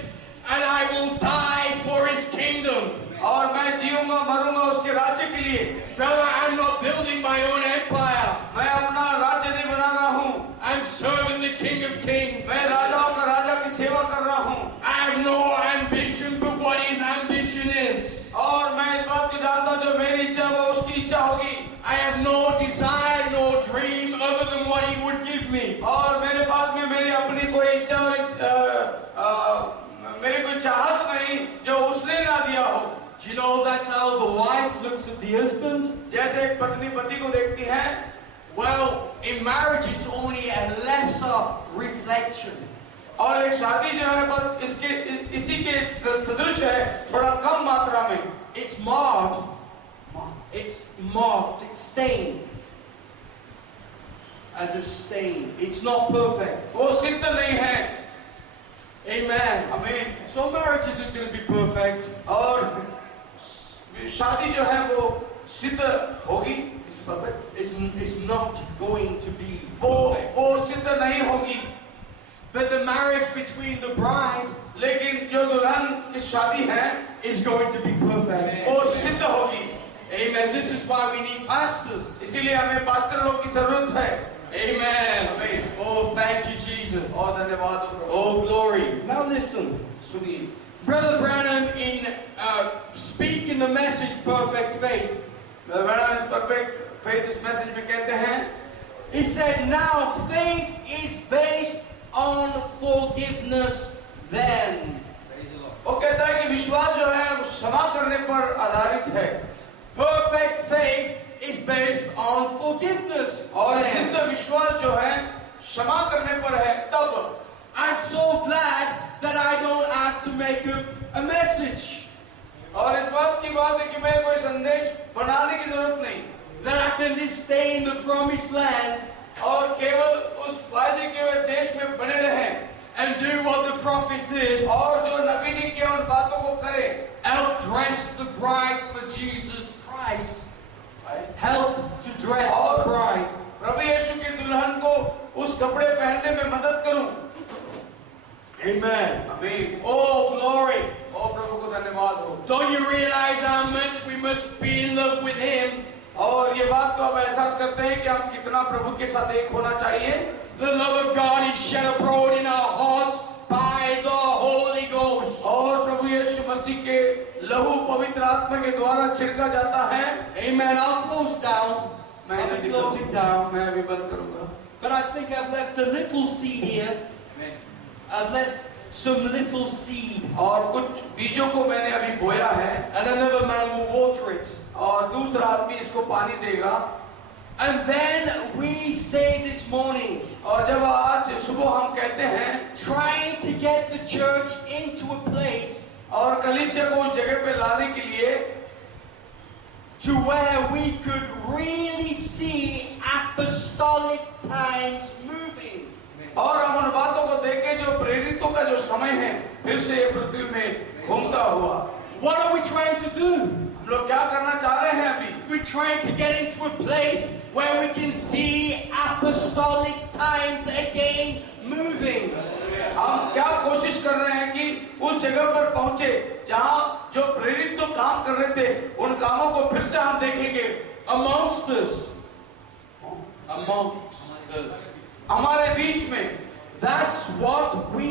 and I will die for his kingdom. और मैं जीऊंगा मरूंगा उसके राज्य के लिए। Brother, I'm not building my own empire. मैं अपना राज्य नहीं बना रहा हूँ, I'm serving the King of Kings. मैं राजाओं का राजा की सेवा कर रहा हूँ। I have no ambition but what his ambition is. और मैं इस बात को जानता हूँ जो मेरी इच्छा है वो उसकी इच्छा होगी। I have no desire, no dream other than what he would give me. और मेरे पास में मेरी अपनी कोई इच्छा मेरी कोई चाहत नहीं जो उसने ना दिया हो। Do you know that's how the wife looks at the husband? जैसे एक पत्नी पति को देखती है, Well, in marriage it's only a lesser reflection. और एक शादी जो है बस इसी के सदृश है, थोड़ा कम मात्रा में। It's marred. It's marked. It's stained. As a stain. It's not perfect. वो सिद्ध नहीं है। Amen. आमीन। So marriage isn't going to be perfect. और शादी जो है वो सिद्ध होगी, It's not going to be perfect. वो सिद्ध नहीं होगी। But the marriage between the bride लेकिन जो दुल्हन की शादी है is going to be perfect. वो सिद्ध होगी। Amen. This is why we need pastors. इसीलिए हमें पास्टर लोग की जरूरत है। Amen. Amen. Oh, thank you, Jesus. और धन्यवाद हो प्रभु। Oh, glory. Now listen. सुनिए, Brother Branham, in speaking the message Perfect Faith, इस परफेक्ट फेथ इस मैसेज में कहते हैं, he said, now faith is based on forgiveness then. वो कहता है कि विश्वास जो है वो क्षमा करने पर आधारित है। Perfect faith is based on forgiveness. और then. सिद्ध विश्वास जो है क्षमा करने पर है। तब I'm so glad that I don't have to make a message. और इस बात की बात है कि मैं कोई संदेश बनाने की जरूरत नहीं, That I can just stay in the promised land और केवल उस वायदे के हुए देश में बने रहे and do what the prophet did. और जो नबी ने किया उन बातों को करे। Help dress the bride for Jesus Christ. Help to dress the bride. प्रभु यीशु की दुल्हन को उस कपड़े पहनने में मदद करूं। Amen. आमीन। Oh, glory. ओ प्रभु को धन्यवाद हो। Don't you realize how much we must be in love with Him? और ये बात को अब एहसास करते हैं कि हम कितना प्रभु के साथ एक होना चाहिए। The love of God is shed abroad in our hearts by the Holy Ghost. और प्रभु यीशु मसीह के लहू पवित्र आत्मा के द्वारा छिड़का जाता है। Amen. I'll close down. मैं I'll be closing down. मैं अभी बंद करूंगा। But I think I've left a little seed here. I've left some little seed. और कुछ बीजों को मैंने अभी बोया है And another man will water it. और दूसरा आदमी इसको पानी देगा। And then we say this morning, और जब आज सुबह हम कहते हैं trying to get the church into a place और कलीसिया को उस जगह पे लाने के लिए to where we could really see apostolic times moving. और हम उन बातों को देखें जो प्रेरितों का जो समय है फिर से ये पृथ्वी में घूमता हुआ। What are we trying to do? हम लोग क्या करना चाह रहे हैं अभी? We're trying to get into a place where we can see apostolic times again moving. हम क्या कोशिश कर रहे हैं कि उस जगह पर पहुंचे जहां जो प्रेरित लोग काम कर रहे थे उन कामों को फिर से हम देखेंगे Amongst us. Amongst us. हमारे बीच में। That's what we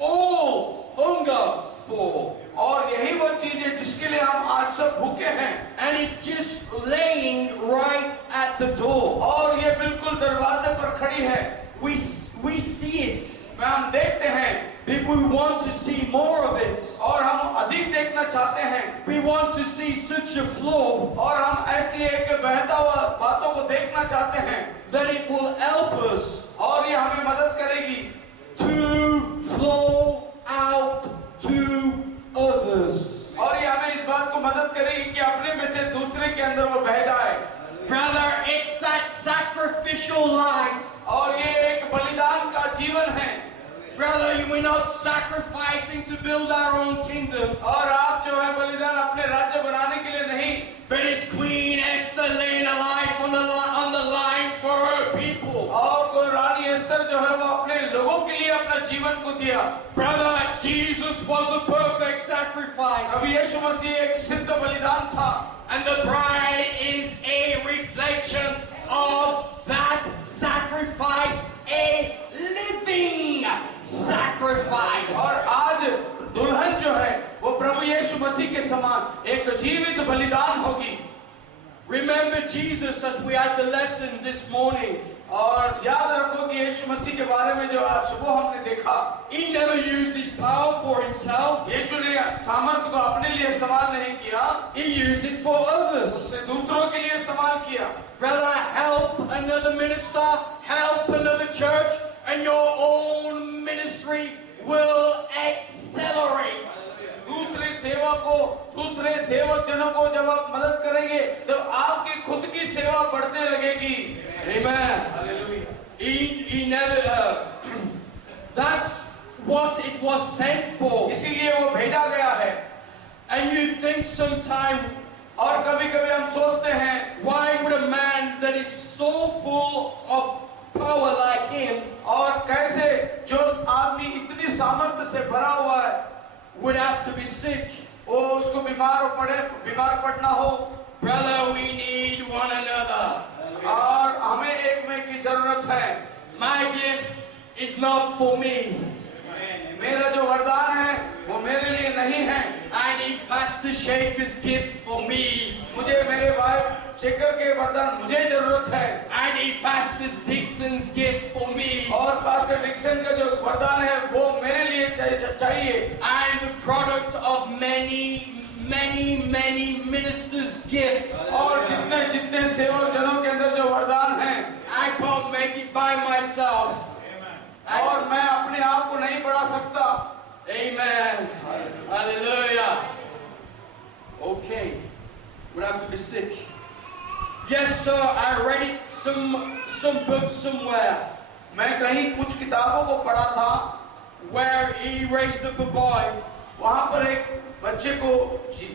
all hunger for. और यही वो चीज है जिसके लिए हम आज सब भूखे हैं। And it's just laying right at the door. और ये बिल्कुल दरवाजे पर खड़ी है। We see it. हम देखते हैं We want to see more of it. और हम अधिक देखना चाहते हैं। We want to see such a flow और हम ऐसी एक बहता हुआ बातों को देखना चाहते हैं that it will help us और ये हमें मदद करेगी to flow out to others. और ये हमें इस बात को मदद करेगी कि अपने में से दूसरे के अंदर वो बह जाए। Brother, it's that sacrificial life. और ये एक बलिदान का जीवन है। Brother, we're not sacrificing to build our own kingdoms. और आप जो है बलिदान अपने राज्य बनाने के लिए नहीं, But it's Queen Esther laying a life on the line for her people. और कोई रानी एस्तर जो है वो अपने लोगों के लिए अपना जीवन को दिया। Brother, Jesus was the perfect sacrifice. प्रभु यीशु मसीह एक सिद्ध बलिदान था And the bride is a reflection of that sacrifice, a living sacrifice. और आज दुल्हन जो है वो प्रभु यीशु मसीह के समान एक जीवित बलिदान होगी। Remember Jesus as we had the lesson this morning. और याद रखो कि यीशु मसीह के बारे में जो आज सुबह हमने देखा, He never used his power for himself. यीशु ने सामर्थ को अपने लिए इस्तेमाल नहीं किया, He used it for others. उसने दूसरों के लिए इस्तेमाल किया। Brother, help another minister, help another church, and your own ministry will accelerate. दूसरे सेवक जनों को जब आप मदद करेंगे तो आपकी खुद की सेवा बढ़ने लगेगी। Amen. Hallelujah. He never. That's what it was sent for. इसीलिए वो भेजा गया है। And you think sometime, और कभी-कभी हम सोचते हैं, why would a man that is so full of power like him और कैसे जो आदमी इतनी सामर्थ्य से भरा हुआ है would have to be sick? वो उसको बीमार पड़ना हो। Brother, we need one another. और हमें एक में की जरूरत है। My gift is not for me. मेरा जो वरदान है वो मेरे लिए नहीं है। I need Pastor Shaker's gift for me. मुझे मेरे भाई शेखर के वरदान मुझे जरूरत है। I need Pastor Dixon's gift for me. और पास्टर डिक्सन का जो वरदान है वो मेरे लिए चाहिए। I am the product of many ministers' gifts. और जितने सेवक जनों के अंदर जो वरदान है, I can't make it by myself. और मैं अपने आप को नहीं बढ़ा सकता। Amen. Hallelujah. Okay. Would have to be sick. Yes, sir. I read it some book somewhere मैं कहीं कुछ किताबों को पढ़ा था where he raised up a boy, वहां पर एक बच्चे को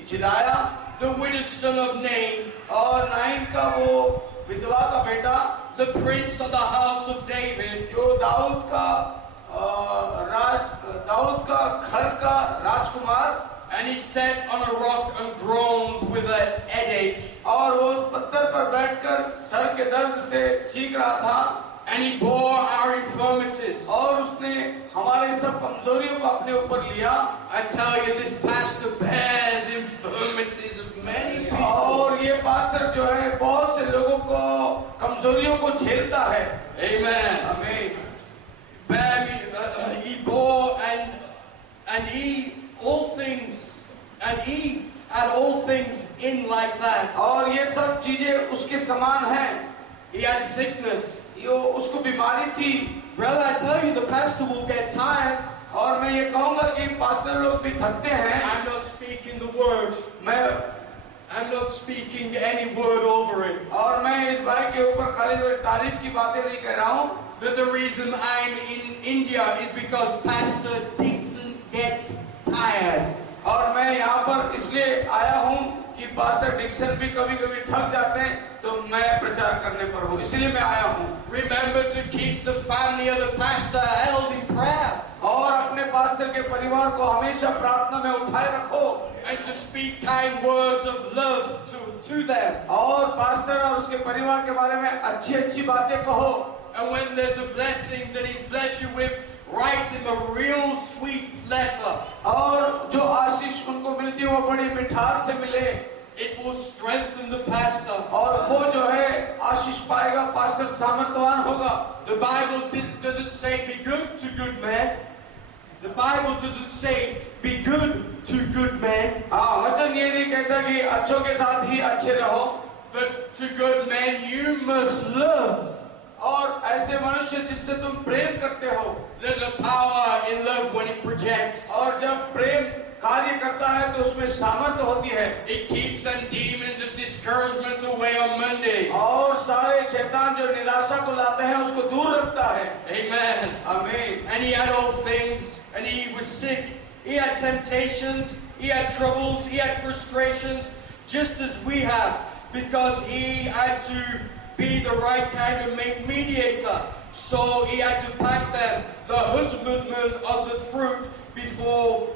जिलाया the widow's son of Nain, और नाइन का वो विधवा का बेटा the prince of the house of David, जो दाऊद का घर का राजकुमार, and he sat on a rock and groaned with a headache, और वो उस पत्थर पर बैठकर सर के दर्द से चीख रहा था। and he bore our infirmities. और उसने हमारे सब कमजोरियों को अपने ऊपर लिया। I tell you, this pastor bears infirmities of many people. और ये पास्टर जो है बहुत से लोगों को कमजोरियों को झेलता है। Amen. आमीन। He bore and he all things, and he had all things in like that. और ये सब चीजें उसके समान हैं। He had sickness. यो उसको बीमारी थी। Brother, I tell you, the pastor will get tired. और मैं ये कहूंगा कि पास्टर लोग भी थकते हैं। I'm not speaking the word. I'm not speaking any word over it. और मैं इस भाई के ऊपर खाली तारीफ की बातें नहीं कह रहा हूँ। But the reason I'm in India is because Pastor Dixon gets tired. और मैं यहाँ पर इसलिए आया हूँ कि पास्टर डिक्सन भी कभी-कभी थक जाते हैं, तो मैं प्रचार करने पर हूँ, इसलिए मैं आया हूँ। Remember to keep the family of the pastor held in prayer. और अपने पास्टर के परिवार को हमेशा प्रार्थना में उठाए रखो। And to speak kind words of love to them. और पास्टर और उसके परिवार के बारे में अच्छी-अच्छी बातें कहो। And when there's a blessing that he's blessed you with, writes him a real sweet letter. और जो आशीष उनको मिलती है वो बड़ी मिठास से मिले, It will strengthen the pastor. और वो जो है आशीष पाएगा, पास्टर सामर्थ्यवान होगा। The Bible doesn't say be good to good men. The Bible doesn't say be good to good men. हाँ, वचन ये नहीं कहता कि अच्छों के साथ ही अच्छे रहो, But to good men you must love. और ऐसे मनुष्य जिससे तुम प्रेम करते हो। There's a power in love when it projects. और जब प्रेम कार्य करता है तो उसमें सामर्थ्य होती है। It keeps some demons of discouragement away on Monday. और सारे शैतान जो निराशा को लाते हैं उसको दूर रखता है। Amen. आमीन। And he had all things, and he was sick. He had temptations, he had troubles, he had frustrations, just as we have, because he had to be the right kind of mediator. So he had to pack them, the husbandman of the fruit, before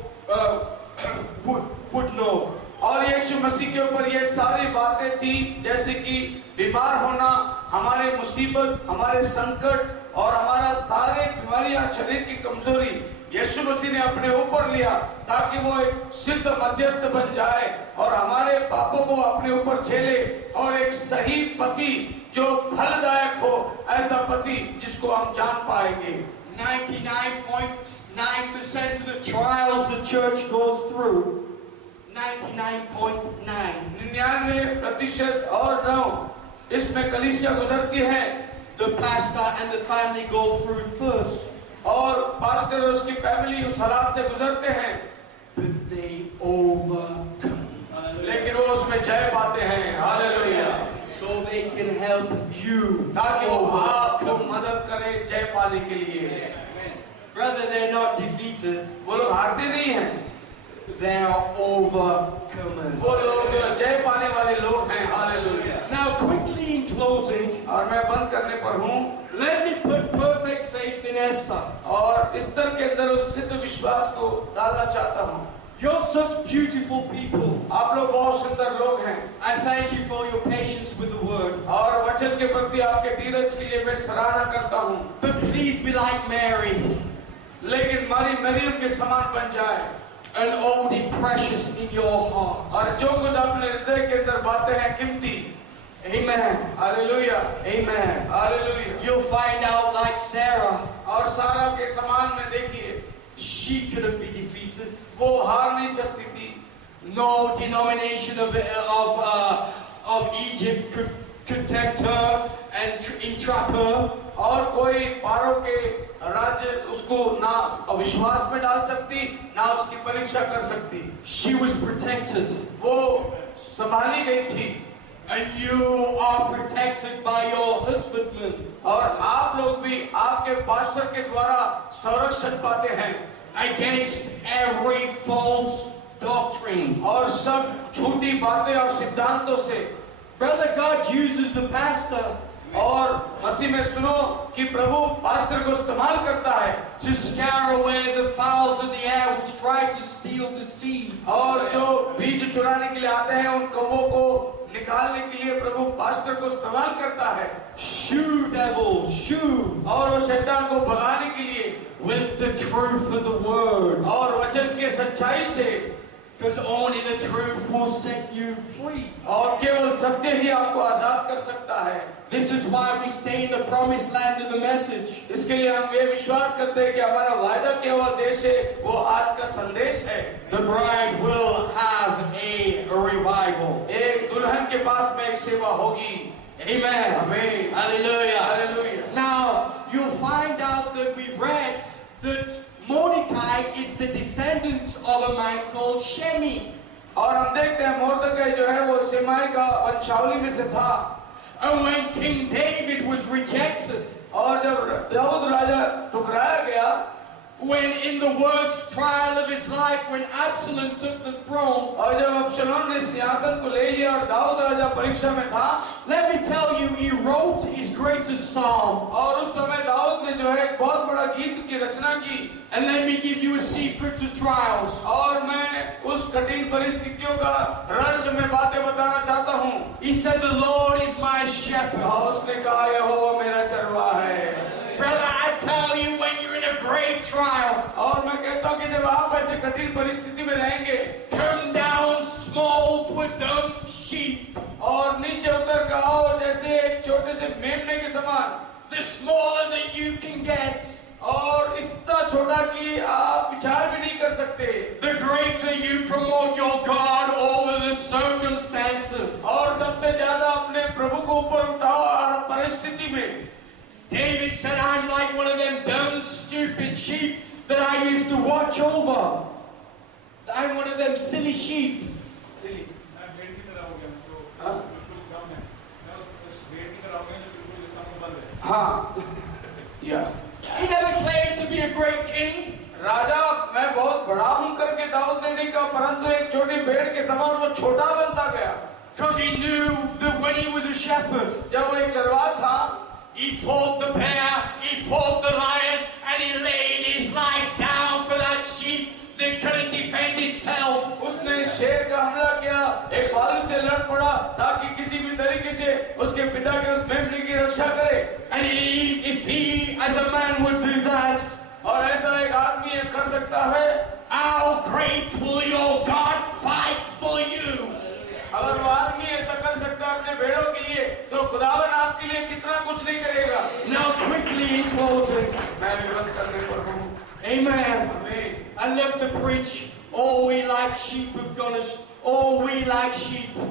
would know. और यीशु मसीह के ऊपर ये सारी बातें थी, जैसे कि बीमार होना, हमारे मुसीबत, हमारे संकट और हमारा सारे बीमारियां, शरीर की कमजोरी यीशु मसीह ने अपने ऊपर लिया ताकि वो एक सिद्ध मध्यस्थ बन जाए और हमारे पापों को अपने ऊपर झेले और एक सही पति जो फलदायक हो, ऐसा पति जिसको हम जान पाएंगे। 99.9% of the trials the church goes through, 99.9, 99% और 9 इसमें कलीसिया गुजरती है, the pastor and the family go through first. और पास्टर और उसकी फैमिली उस हालात से गुजरते हैं, But they overcome. लेकिन वो उसमें जय पाते हैं। Hallelujah. So they can help you ताकि वो आपको overcome. मदद करे जय पाने के लिए। Brother, they're not defeated. वो लोग हारते नहीं हैं, They are overcomers. वो लोग जय पाने वाले लोग हैं। Hallelujah. Now, quickly in closing, और मैं बंद करने पर हूँ, let me put perfect faith in Esther. और इस स्तर के अंदर उस सिद्ध विश्वास को डालना चाहता हूँ। You're such beautiful people. आप लोग बहुत सुंदर लोग हैं, I thank you for your patience with the word. और वचन के प्रति आपके धीरज के लिए मैं सराहना करता हूँ। But please be like Mary, लेकिन मरियम के समान बन जाए, and only precious in your heart. और जो कुछ अपने हृदय के अंदर बातें हैं कीमती। Amen. Hallelujah. Amen. Hallelujah. You'll find out like Sarah, और सारा के समान में देखिए, she couldn't be defeated. वो हार नहीं सकती थी। No denomination of Egypt could tempt her and entrap her. और कोई पारो के राज्य उसको ना अविश्वास में डाल सकती, ना उसकी परीक्षा कर सकती। She was protected. वो संभाली गई थी। And you are protected by your husbandman. और आप लोग भी आपके पास्टर के द्वारा संरक्षण पाते हैं Against every false doctrine. और सब झूठी बातें और सिद्धांतों से। Brother, God uses the pastor और मसीह में सुनो कि प्रभु पास्टर को इस्तेमाल करता है to scare away the fowls of the air which try to steal the seed. और जो बीज चुराने के लिए आते हैं उन कौवों को निकालने के लिए प्रभु पास्टर को इस्तेमाल करता है। Shoo, devil, shoo. और वो शैतान को भगाने के लिए With the truth of the word. और वचन के सच्चाई से, Because only the truth will set you free. और केवल सत्य ही आपको आजाद कर सकता है। This is why we stay in the promised land of the message. इसके लिए हम ये विश्वास करते हैं कि हमारा वायदा किया हुआ देश है, वो आज का संदेश है। The bride will have a revival. एक दुल्हन के पास में एक सेवा होगी। Amen. आमीन। Hallelujah. Hallelujah. Now, you'll find out that we've read that Mordecai is the descendants of a man called Shemi. और हम देखते हैं मोर्दकै जो है वो सेमाई का वंशावली में से था। And when King David was rejected, और जब दाऊद राजा ठुकराया गया, when in the worst trial of his life, when Absalom took the throne, और जब अबशालोम ने सिंहासन को ले लिया और दाऊद राजा परीक्षा में था, let me tell you, he wrote his greatest psalm. और उस समय दाऊद ने जो है एक बहुत बड़ा गीत की रचना की। And let me give you a secret to trials. और मैं उस कठिन परिस्थितियों का रहस्य में बातें बताना चाहता हूँ। He said, the Lord is my shepherd. और उसने कहा यहोवा मेरा चरवाहा है। Brother, I tell you, when you're in a great great trial, और मैं कहता हूँ कि जब आप ऐसे कठिन परिस्थिति में रहेंगे, come down small to a dumb sheep. और नीचे उतर कर आओ जैसे एक छोटे से मेमने के समान, The smaller that you can get, और इतना छोटा कि आप विचार भी नहीं कर सकते, the greater you promote your God over the circumstances. और सबसे ज्यादा अपने प्रभु को ऊपर उठाओ हर परिस्थिति में। David said, I'm like one of them dumb, stupid sheep that I used to watch over. I'm one of them silly sheep. Silly. मैं भेड़ की तरह हो गया हूँ, जो हाँ? बिल्कुल कम है। मैं उस भेड़ की तरह हो गया जो बिल्कुल जिसका मुंह बंद है। हाँ, या He never claimed to be a great king. राजा मैं बहुत बड़ा हूँ करके दाऊद ने नहीं कहा, परंतु एक छोटी भेड़ के समान वो छोटा बनता गया, Because he knew that when he was a shepherd, जब वो एक चरवाहा था, he fought the bear, he fought the lion, and he laid his life down for that sheep that couldn't defend itself. उसने शेर का हमला किया, एक भालू से लड़ पड़ा ताकि किसी भी तरीके से उसके पिता के उस मेमने की रक्षा करे। And if he, as a man, would do that, और ऐसा एक आदमी ये कर सकता है, how great will your God fight for you? अगर वो आदमी ऐसा कर सकता है अपने भेड़ों के लिए, तो खुदावन आपके लिए कितना कुछ नहीं करेगा। Now, quickly in closing, मैं विरोध करने पर हूँ। amen. आमीन। I love to preach. Oh, we like sheep have gone as. Oh, we like sheep.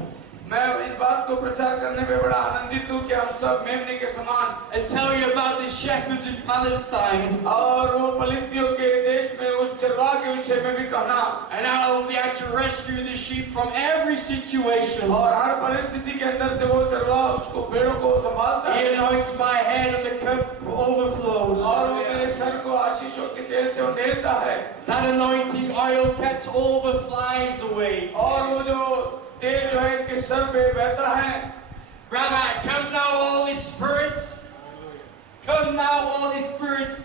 मैं इस बात को प्रचार करने में बड़ा आनंदित हूँ कि हम सब मेमने के समान, And tell you about the shepherds in Palestine और वो फलिस्तियों के देश में उस चरवाहा के विषय में भी कहना, and how they had to rescue the sheep from every situation. और हर परिस्थिति के अंदर से वो चरवाहा उसको भेड़ों को संभालता He है, anoints my head and the cup overflows. और वो मेरे सर को आशीषों के तेल से उंडेलता है, That anointing oil kept all the flies away. और वो जो तेल जो है इनके सर पे बहता है। Rabbi, come now, Holy Spirit. Come now, Holy Spirit,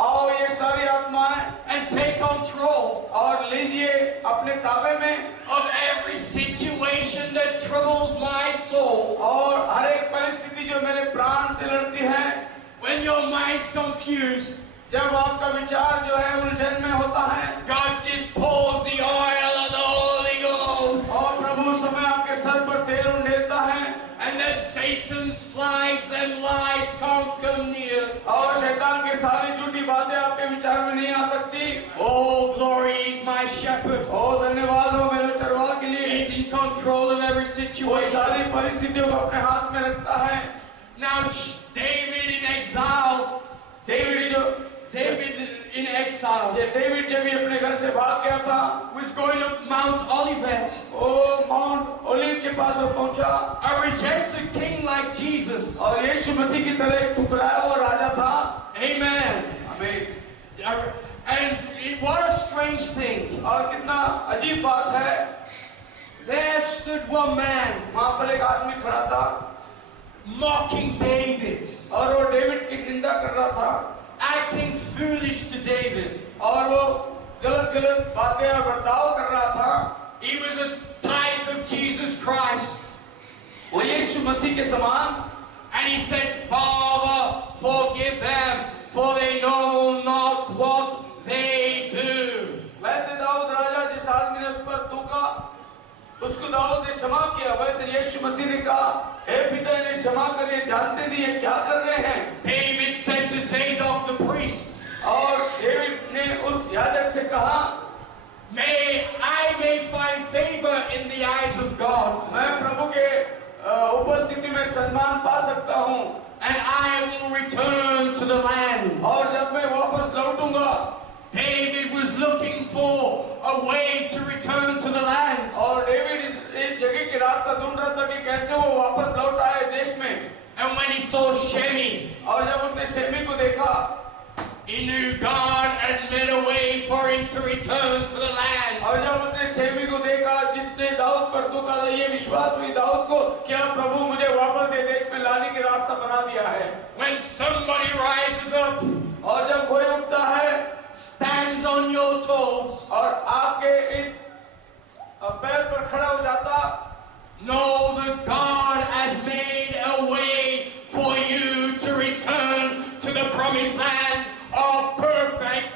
आओ ये सारी आत्माएं and take control और लीजिए अपने ताबे में, of every situation that troubles my soul. और हर एक परिस्थिति जो मेरे प्राण से लड़ती है। When your mind's confused, जब आपका विचार जो है उलझन में होता है, God just pours the oil of the Holy Ghost. और प्रभु उस समय आपके सर पर तेल उंडेलता है, And then Satan's flies, them lies can't come near. और शैतान की सारी झूठी बातें आपके विचार में नहीं आ सकती। Oh, glory, he's my shepherd. ओ धन्यवाद हो मेरे चरवाहा के लिए, He's in control of every वो situation. सारी परिस्थितियों को अपने हाथ में रखता है। Now, David in exile, David in exile David जब भी अपने घर से भाग गया था, was going up Mount Olivet. वो माउंट ओलिव के पास वो पहुंचा, A rejected king like Jesus. और यीशु मसीह की तरह एक ठुकराया हुआ राजा था। Amen. आमीन। And what a strange thing. और कितना अजीब बात है, There stood one man वहां पर एक आदमी खड़ा था, mocking David, और वो डेविड की निंदा कर रहा था, acting foolish to David. और वो गलत गलत बातें और बर्ताव कर रहा था। He was a type of Jesus Christ. वो यीशु मसीह के समान, And he said, Father, forgive them, for they know not what they do. वैसे दाऊद राजा जिस आदमी ने उस पर थूका, उसको दाऊद ने क्षमा किया, वैसे यीशु मसीह ने कहा, हे पिता इन्हें क्षमा करिए, जानते नहीं है क्या कर रहे हैं। David said to Zadok the priest, और डेविड ने उस याजक से कहा, I may find favor in the eyes of God, मैं प्रभु के उपस्थिति में सम्मान पा सकता हूँ, and I will return to the land. और जब मैं वापस लौटूंगा। David was looking for a way to return to the land. और डेविड इस जगह के रास्ता ढूंढ रहा था कि कैसे वो वापस लौट आए देश में। And when he saw Shemi, और जब उसने शेमी को देखा, he knew God had made a way for him to return to the land. और जब उसने शेमी को देखा जिसने दाऊद पर थूका था, ये विश्वास हुई दाऊद को कि अब प्रभु मुझे वापस ये देश में लाने की रास्ता बना दिया है। When somebody rises up, और जब कोई उठता है, stands on your toes, और आपके इस पैर पर खड़ा हो जाता, know that God has made a way for you to return to the promised land of perfect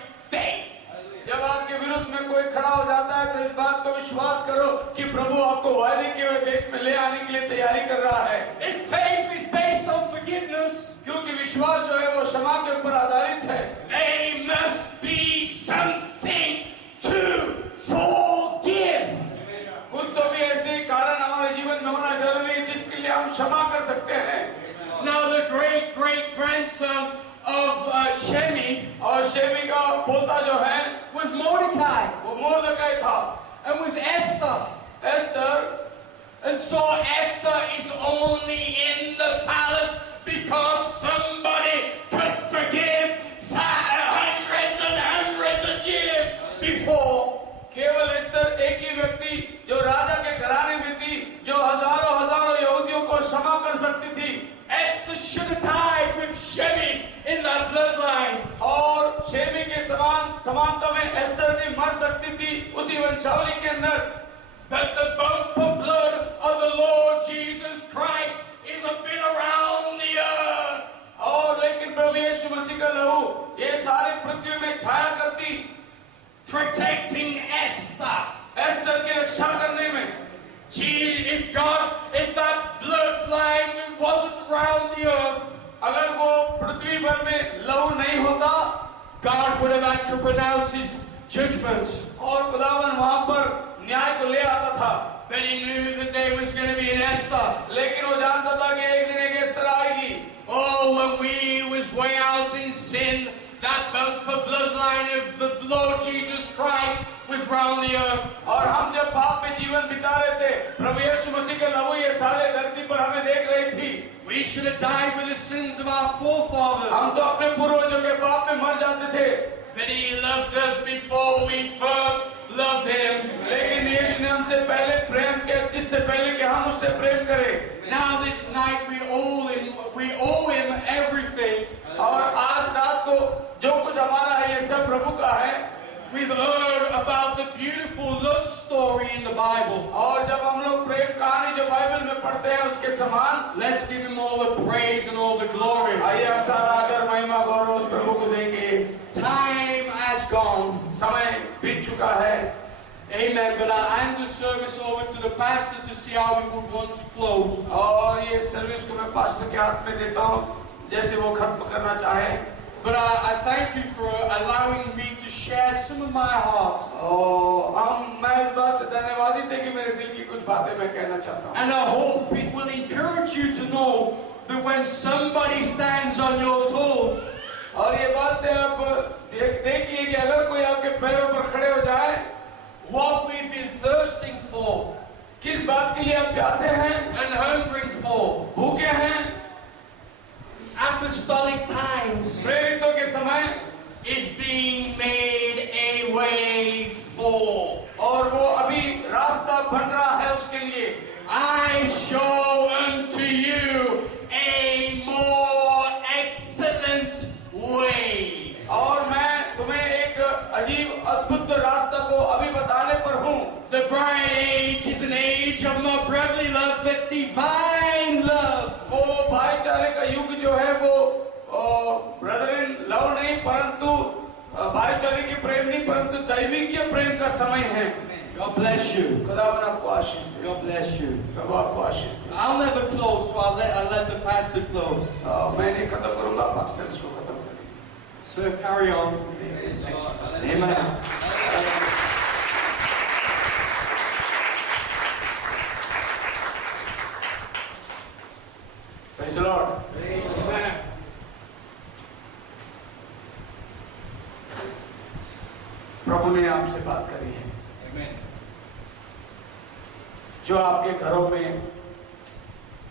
को वायदे किए हुए देश में ले आने के लिए तैयारी कर रहा है। If faith is based on forgiveness, क्योंकि विश्वास जो है वो क्षमा के ऊपर आधारित है। there must be something to forgive. कुछ तो भी ऐसे कारण हमारे जीवन में होना जरूरी है जिसके लिए हम क्षमा कर सकते हैं। Now the great grandson of Shemi और शेमी का पोता जो है was Mordecai वो मोर्दकै था and was Esther. Esther, And so Esther is only in the palace because somebody could forgive hundreds and hundreds of years before. केवल एस्तर एक ही व्यक्ति जो राजा के घराने में थी, जो हजारों यहूदियों को क्षमा कर सकती थी। Esther should have died with Shemi in that bloodline. और शेमी के समानता में एस्तर भी मर सकती थी उसी वंशावली के अंदर। But the bumper blood of the Lord Jesus Christ is been around the earth. और लेकिन प्रभु यीशु मसीह का लहू ये सारी पृथ्वी में छाया करती, Protecting Esther. एस्तर की रक्षा करने में। If that bloodline wasn't around the earth, अगर वो पृथ्वी भर में लहू नहीं होता, God would have had to pronounce his judgments. और खुदावन वहां पर न्याय को ले आता था। But he knew that there was going to be an Esther. लेकिन वो जानता था कि एक दिन एक एस्तर आएगी। Oh, when we was way out in sin, that bloodline of the Lord Jesus Christ was round the earth. और हम जब पाप में जीवन बिता रहे थे, प्रभु यीशु मसीह का लहू ये सारे धरती पर हमें देख रही थी। We should have died with the sins of our forefathers. हम तो अपने पूर्वजों के पाप में मर जाते थे। But he loved us before we first loved him. लेकिन यीशु ने हमसे पहले प्रेम किया, जिससे पहले कि हम उससे प्रेम करें। Now this night we owe him everything. और आज रात को जो कुछ हमारा है ये सब प्रभु का है। We've heard about the beautiful love story in the Bible. और जब हम लोग प्रेम कहानी जो बाइबल में पढ़ते हैं उसके समान, Let's give him all the praise and all the glory. आइए हम सारा आदर महिमा गौरव उस प्रभु को देंगे। Time has gone. समय बीत चुका है। Amen. But I'll hand the service over to the pastor to see how we would want to close. और ये सर्विस को मैं पास्टर के हाथ में देता हूँ, जैसे वो खत्म करना चाहे। But I thank you for allowing me to share some of my heart. मैं इस बात से धन्यवादित है कि मेरे दिल की कुछ बातें मैं कहना चाहता हूँ। And I hope it will encourage you to know that when somebody stands on your toes, और ये बात से आप देखिए कि अगर कोई आपके पैरों पर खड़े हो जाए, what we've been thirsting for किस बात के लिए आप प्यासे हैं and hungering for, भूखे हैं, apostolic times, प्रेरितों के समय is being made a way for. और वो अभी रास्ता बन रहा है उसके लिए। I show unto you a more excellent way. और मैं तुम्हें एक अजीब अद्भुत रास्ता को अभी बताने पर हूँ। The bride age is an age of not brotherly love but divine love. वो भाईचारे का युग जो है वो ब्रदरन लव नहीं परंतु भाईचारे की प्रेम नहीं परंतु दैविक प्रेम का समय है। God bless you. खुदावन आपको आशीष दे। God bless you. प्रभु आपको आशीष दे। I'll never close, so I'll let the pastor close. मैं नहीं खत्म करूंगा, पास्टर इसको खत्म करेंगे। So carry on. Amen. Praise the Lord. Amen. प्रभु ने आपसे बात करी है। जो आपके घरों में,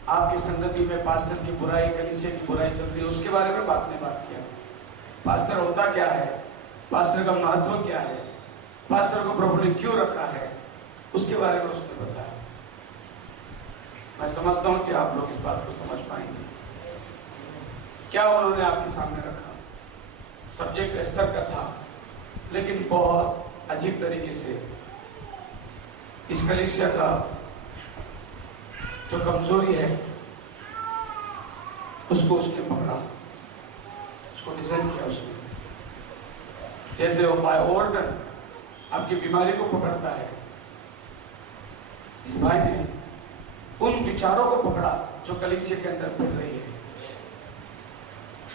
आपकी संगति में पास्टर की बुराई, कलीसिया की बुराई चल रही है, उसके बारे में बात किया। पास्टर होता क्या है, पास्टर का महत्व क्या है, पास्टर को प्रभु ने क्यों रखा है, उसके बारे में उसने बताया। मैं समझता हूं कि आप लोग इस बात को समझ पाएंगे। क्या उन्होंने आपके सामने रखा, सब्जेक्ट एस्तर का था, लेकिन बहुत अजीब तरीके से इस कलीसिया का जो कमजोरी है उसको उसने पकड़ा, उसको डिजाइन किया उसने। जैसे वो बाय ओवर्टन आपकी बीमारी को पकड़ता है, इस भाई ने उन विचारों को पकड़ा जो कलीसिया के अंदर फिर रही है,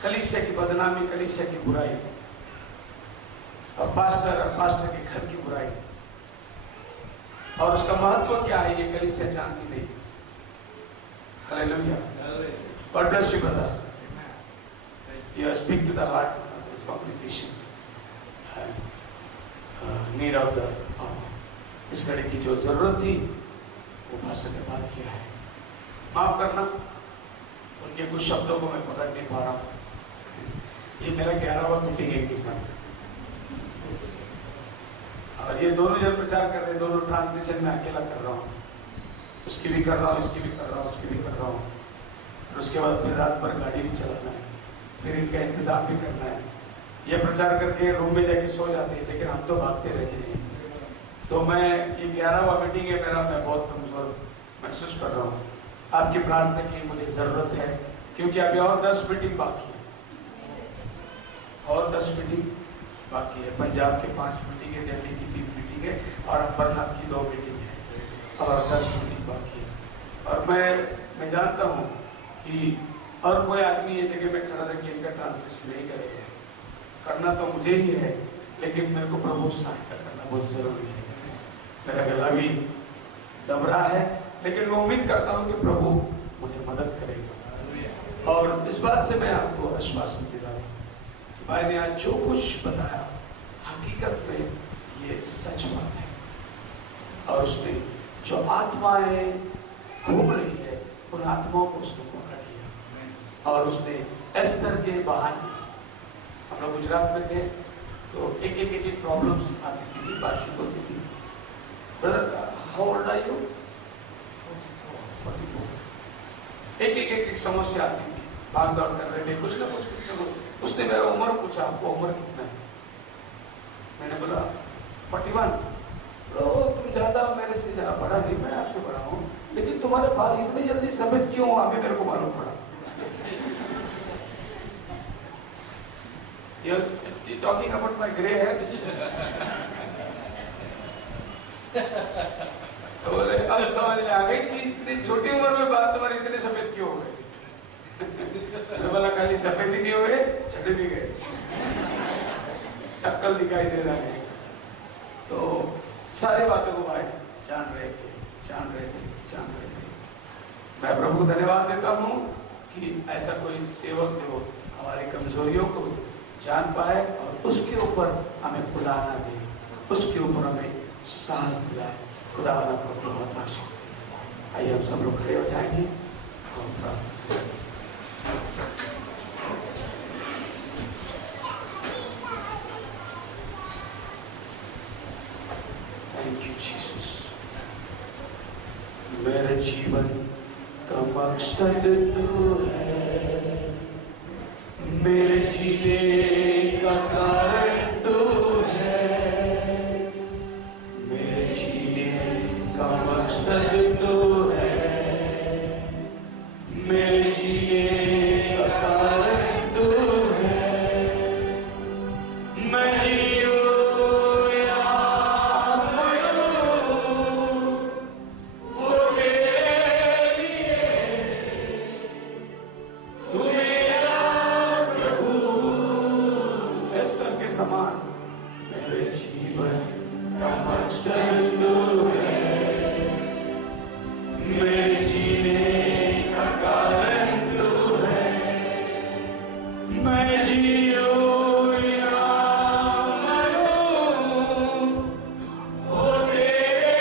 कलीसिया की बदनामी, कलीसिया की बुराई और पास्टर के घर की बुराई, और उसका महत्व क्या है ये कलीसिया जानती नहीं। Hallelujah, God bless you brother, you are speak to the heart of this congregation, need of the hour. इस घड़ी की जो जरूरत थी वो भाषण ने बात किया है। माफ करना, उनके कुछ शब्दों को मैं पकड़ नहीं पा रहा हूँ। ये मेरा 11वां मीटिंग है इनके साथ, और ये दोनों जब प्रचार कर रहे हैं, दोनों ट्रांसलेशन में अकेला कर रहा हूँ, उसकी भी कर रहा हूँ, इसकी भी कर रहा हूँ, उसकी भी कर रहा हूँ, और उसके बाद फिर रात भर गाड़ी भी चलाना है, फिर इनका इंतजाम भी करना है। ये प्रचार करके रूम में जाके सो जाते हैं, लेकिन हम तो भागते रहते हैं। सो मैं ये 11वां मीटिंग है मेरा, मैं बहुत कमजोर महसूस कर रहा हूँ। आपकी प्रार्थना की मुझे जरूरत है, क्योंकि अभी और 10 मीटिंग बाकी है, और 10 मीटिंग बाकी है। पंजाब के 5 मीटिंग है, दिल्ली की 3 मीटिंग है, और अमरनाथ की 2 मीटिंग है, और 10 मीटिंग बाकी है। और मैं जानता हूँ कि और कोई आदमी ये जगह में खड़ा था कि इनका ट्रांसलेशन नहीं करेगा, करना तो मुझे ही है, लेकिन मेरे को प्रभु सहायता करना बहुत जरूरी है। मेरा गला भी दब रहा है, लेकिन मैं उम्मीद करता हूँ कि प्रभु मुझे मदद करेगा। और इस बात से मैं आपको आश्वासन दे रहा हूँ, भाई ने आज जो कुछ बताया हकीकत में ये सच बात है, और उसने जो आत्माएं घूम रही है उन आत्माओं को उसने पकड़ लिया, और उसने एस्तर के बहाने, हम लोग गुजरात में थे तो एक प्रॉब्लम्स आती थी, बातचीत होती थी। Brother, how old are you? 44। एक समस्या आती थी, भाग दौड़ कर रहे थे, कुछ ना कुछ। उसने मेरा उम्र पूछा, आपको उम्र कितना है? मैंने बोला 41। तो तुम ज्यादा मेरे से ज्यादा बड़ा नहीं, मैं आपसे बड़ा हूँ, लेकिन तुम्हारे बाल इतनी जल्दी सफेद क्यों? अभी मेरे को मालूम पड़ा। You're talking about my grey hairs? तो बोले अब समझ में आ गई कि इतनी छोटी उम्र में बाल तुम्हारे इतने सफेद क्यों हो गए। मैं बोला खाली सफेद ही नहीं हुए, छड़े भी गए, टक्कल दिखाई दे रहा है। तो सारी बातों को भाई जान रहे थे। मैं प्रभु को धन्यवाद देता हूँ कि ऐसा कोई सेवक जो हमारी कमजोरियों को जान पाए और उसके ऊपर हमें खुदाना दे, उसके ऊपर हमें साहस दिलाए। खुदा आपको बहुत आशीष दे। आइए हम सब लोग खड़े हो जाएंगे और प्रार्थना करें। Thank you Jesus. मेरे जीवन का मकसद तू है, मेरे जीने का कारण तू है, मेरे जीने का मकसद तू है, मेरे जीने का कारण तू है। मैं जीऊं या मरूं, वो तेरे लिए, तू मेरा एस्तर के समान। मेरे जीवन का मकसद तू है, मेरे जीने का कारण तू है। मैं जीऊं या मरूं, वो तेरे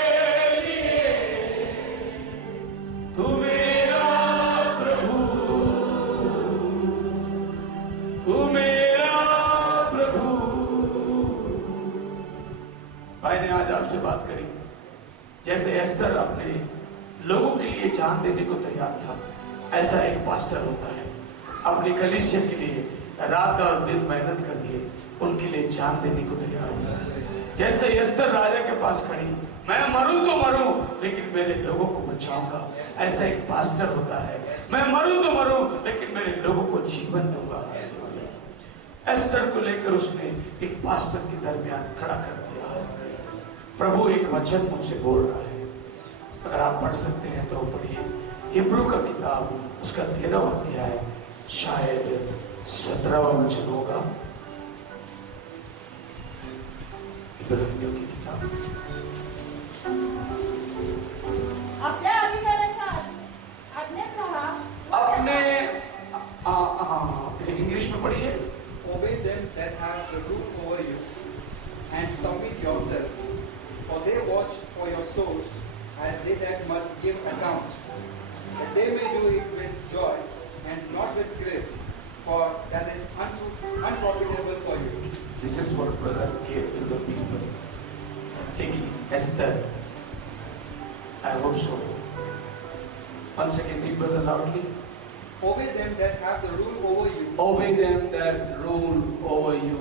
लिए, तू मेरा प्रभु, तू मेरा प्रभु। भाई ने आज आपसे बात करी, जैसे एस्तर अपने लोगों के लिए जान देने को तैयार था, ऐसा एक पास्टर होता है अपनी कलीसिया के लिए रात और दिन मेहनत करके उनके लिए जान देने को तैयार होता है। जैसे एस्तर राजा के पास खड़ी, मैं मरूं तो मरूं लेकिन मेरे लोगों को बचाऊंगा, ऐसा एक पास्टर होता है। मैं मरूं तो मरूं लेकिन मेरे लोगों को जीवन दूंगा। एस्तर को लेकर उसने एक पास्टर के दरमियान खड़ा कर दिया। प्रभु एक वचन मुझसे बोल रहा है, अगर आप पढ़ सकते हैं तो पढ़िए। हिब्रू का किताब उसका 13वां अध्याय शायद 17वां वचन होगा। इब्रानियों की किताब आपल्या अधिकाराच्या आज्ञेत राहा अपने इंग्लिश में पढ़िए। Obey them that have the rule over you, and submit yourselves, for they watch for your souls, as they that must give account, that they may do it with joy, and not with grief, for that is unprofitable for you. This is what brother gave to the people. Taking Esther. I hope so. Once again, read brother loudly. Obey them that have the rule over you, Obey them that rule over you.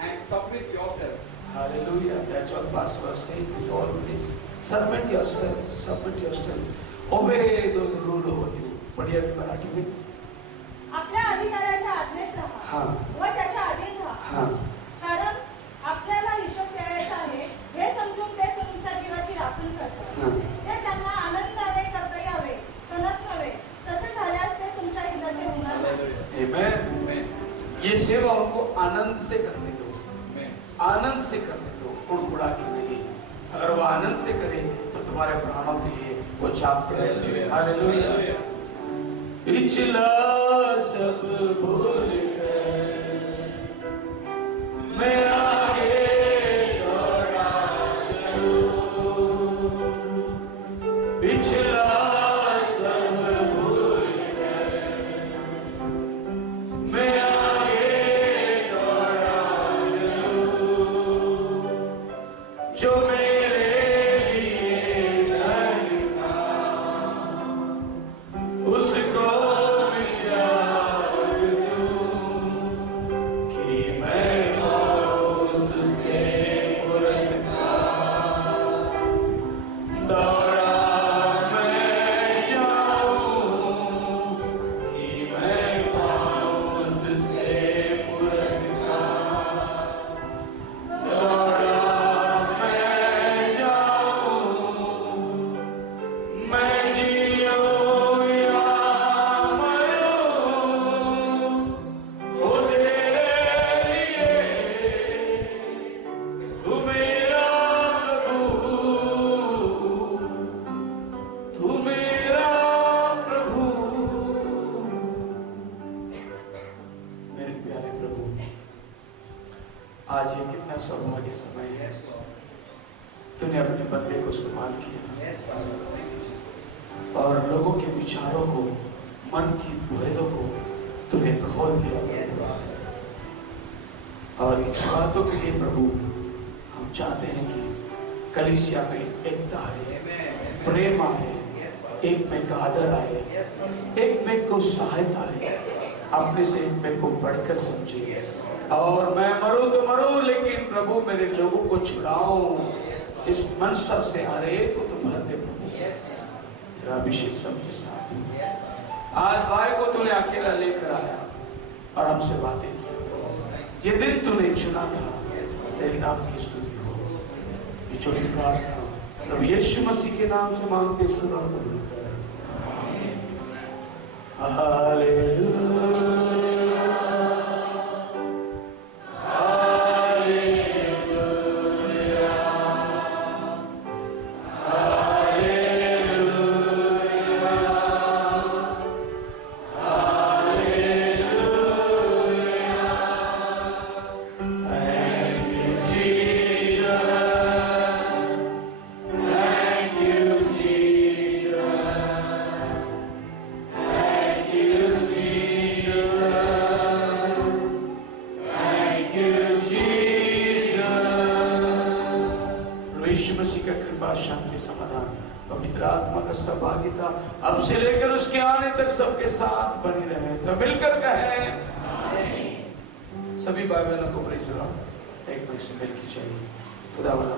and submit yourselves. Hallelujah. That's what pastor was saying. This all things. Submit yourself. Submit yourself. Obey those who rule over you. बढ़िया मराठी में. आपल्या अधिकाराच्या आज्ञेत राहा हाँ. व त्याच्या अधीन राहा हाँ. कारण आपल्याला हिशोब द्यायचा आहे हे समजून ते तुमच्या जीवाची राखण करतात. हाँ. ते त्यांना आनंदाने करता यावे कणत नव्हे तसे झाल्यास ते तुमच्या हिताचे होणार नाही. Amen. Amen. ये सेवा उनको आनंद से करने दो। आनंद से करने दो, कुड़कुड़ा के नहीं। अगर वो आनंद से करे तो तुम्हारे प्राणों के लिए वो जागते रहेंगे। हालेलुया। पिछला सब भूल कर मैं आगे दौड़ा चलूं। पिछला सब भूल कर मैं आगे दौड़ा चलूं। जो मेरे लिए धन था उसको त्याग दूं कि मैं उससे पुरस्कार दौड़ा मैं जाऊं कि मैं उससे पुरस्कार दौड़ा मैं जाऊं। मैं जियूं या मरूं वो तेरे लिए। तू मेरा प्रभु, तू मेरा प्रभु। मेरे प्यारे प्रभु, आज ये कितना सौभाग्य समय है। तूने अपने बंदे को इस्तेमाल किया Yes, Father. Thank you, Jesus. और लोगों के विचारों को, मन की भेदों को तूने खोल दिया। Yes, Father. और इस बातों के लिए प्रभु हम चाहते हैं कि कलीसिया में एकता आए, Amen. प्रेम आए, Yes, Father. एक में का आदर आए, Yes, Father. एक में को सहायता आए, अपने से एक में को बढ़कर समझे। Yes, Father. और मैं मरूं तो मरूं, लेकिन प्रभु मेरे लोगों को छुड़ाऊं इस मनसब से। हर एक को तो भर दे प्रभु, Yes, Jesus. तेरा अभिषेक सबके साथ। Yes, Father. आज भाई को तूने अकेला लेकर आया और हमसे बातें की। ये दिन तूने चुना था, तेरे नाम की स्तुति हो। ये छोटी प्रार्थना प्रभु यीशु मसीह के नाम से मांगते सुनो। हालेलुया। यीशु मसीह का कृपा, शांति, समाधान, पवित्र आत्मा का सहभागिता अब से लेकर उसके आने तक सबके साथ बनी रहे। सब मिलकर कहें सभी भाई बहनों को प्रेज़ द लॉर्ड। एक दूसरे से मिल की चाहिए। खुदा वाला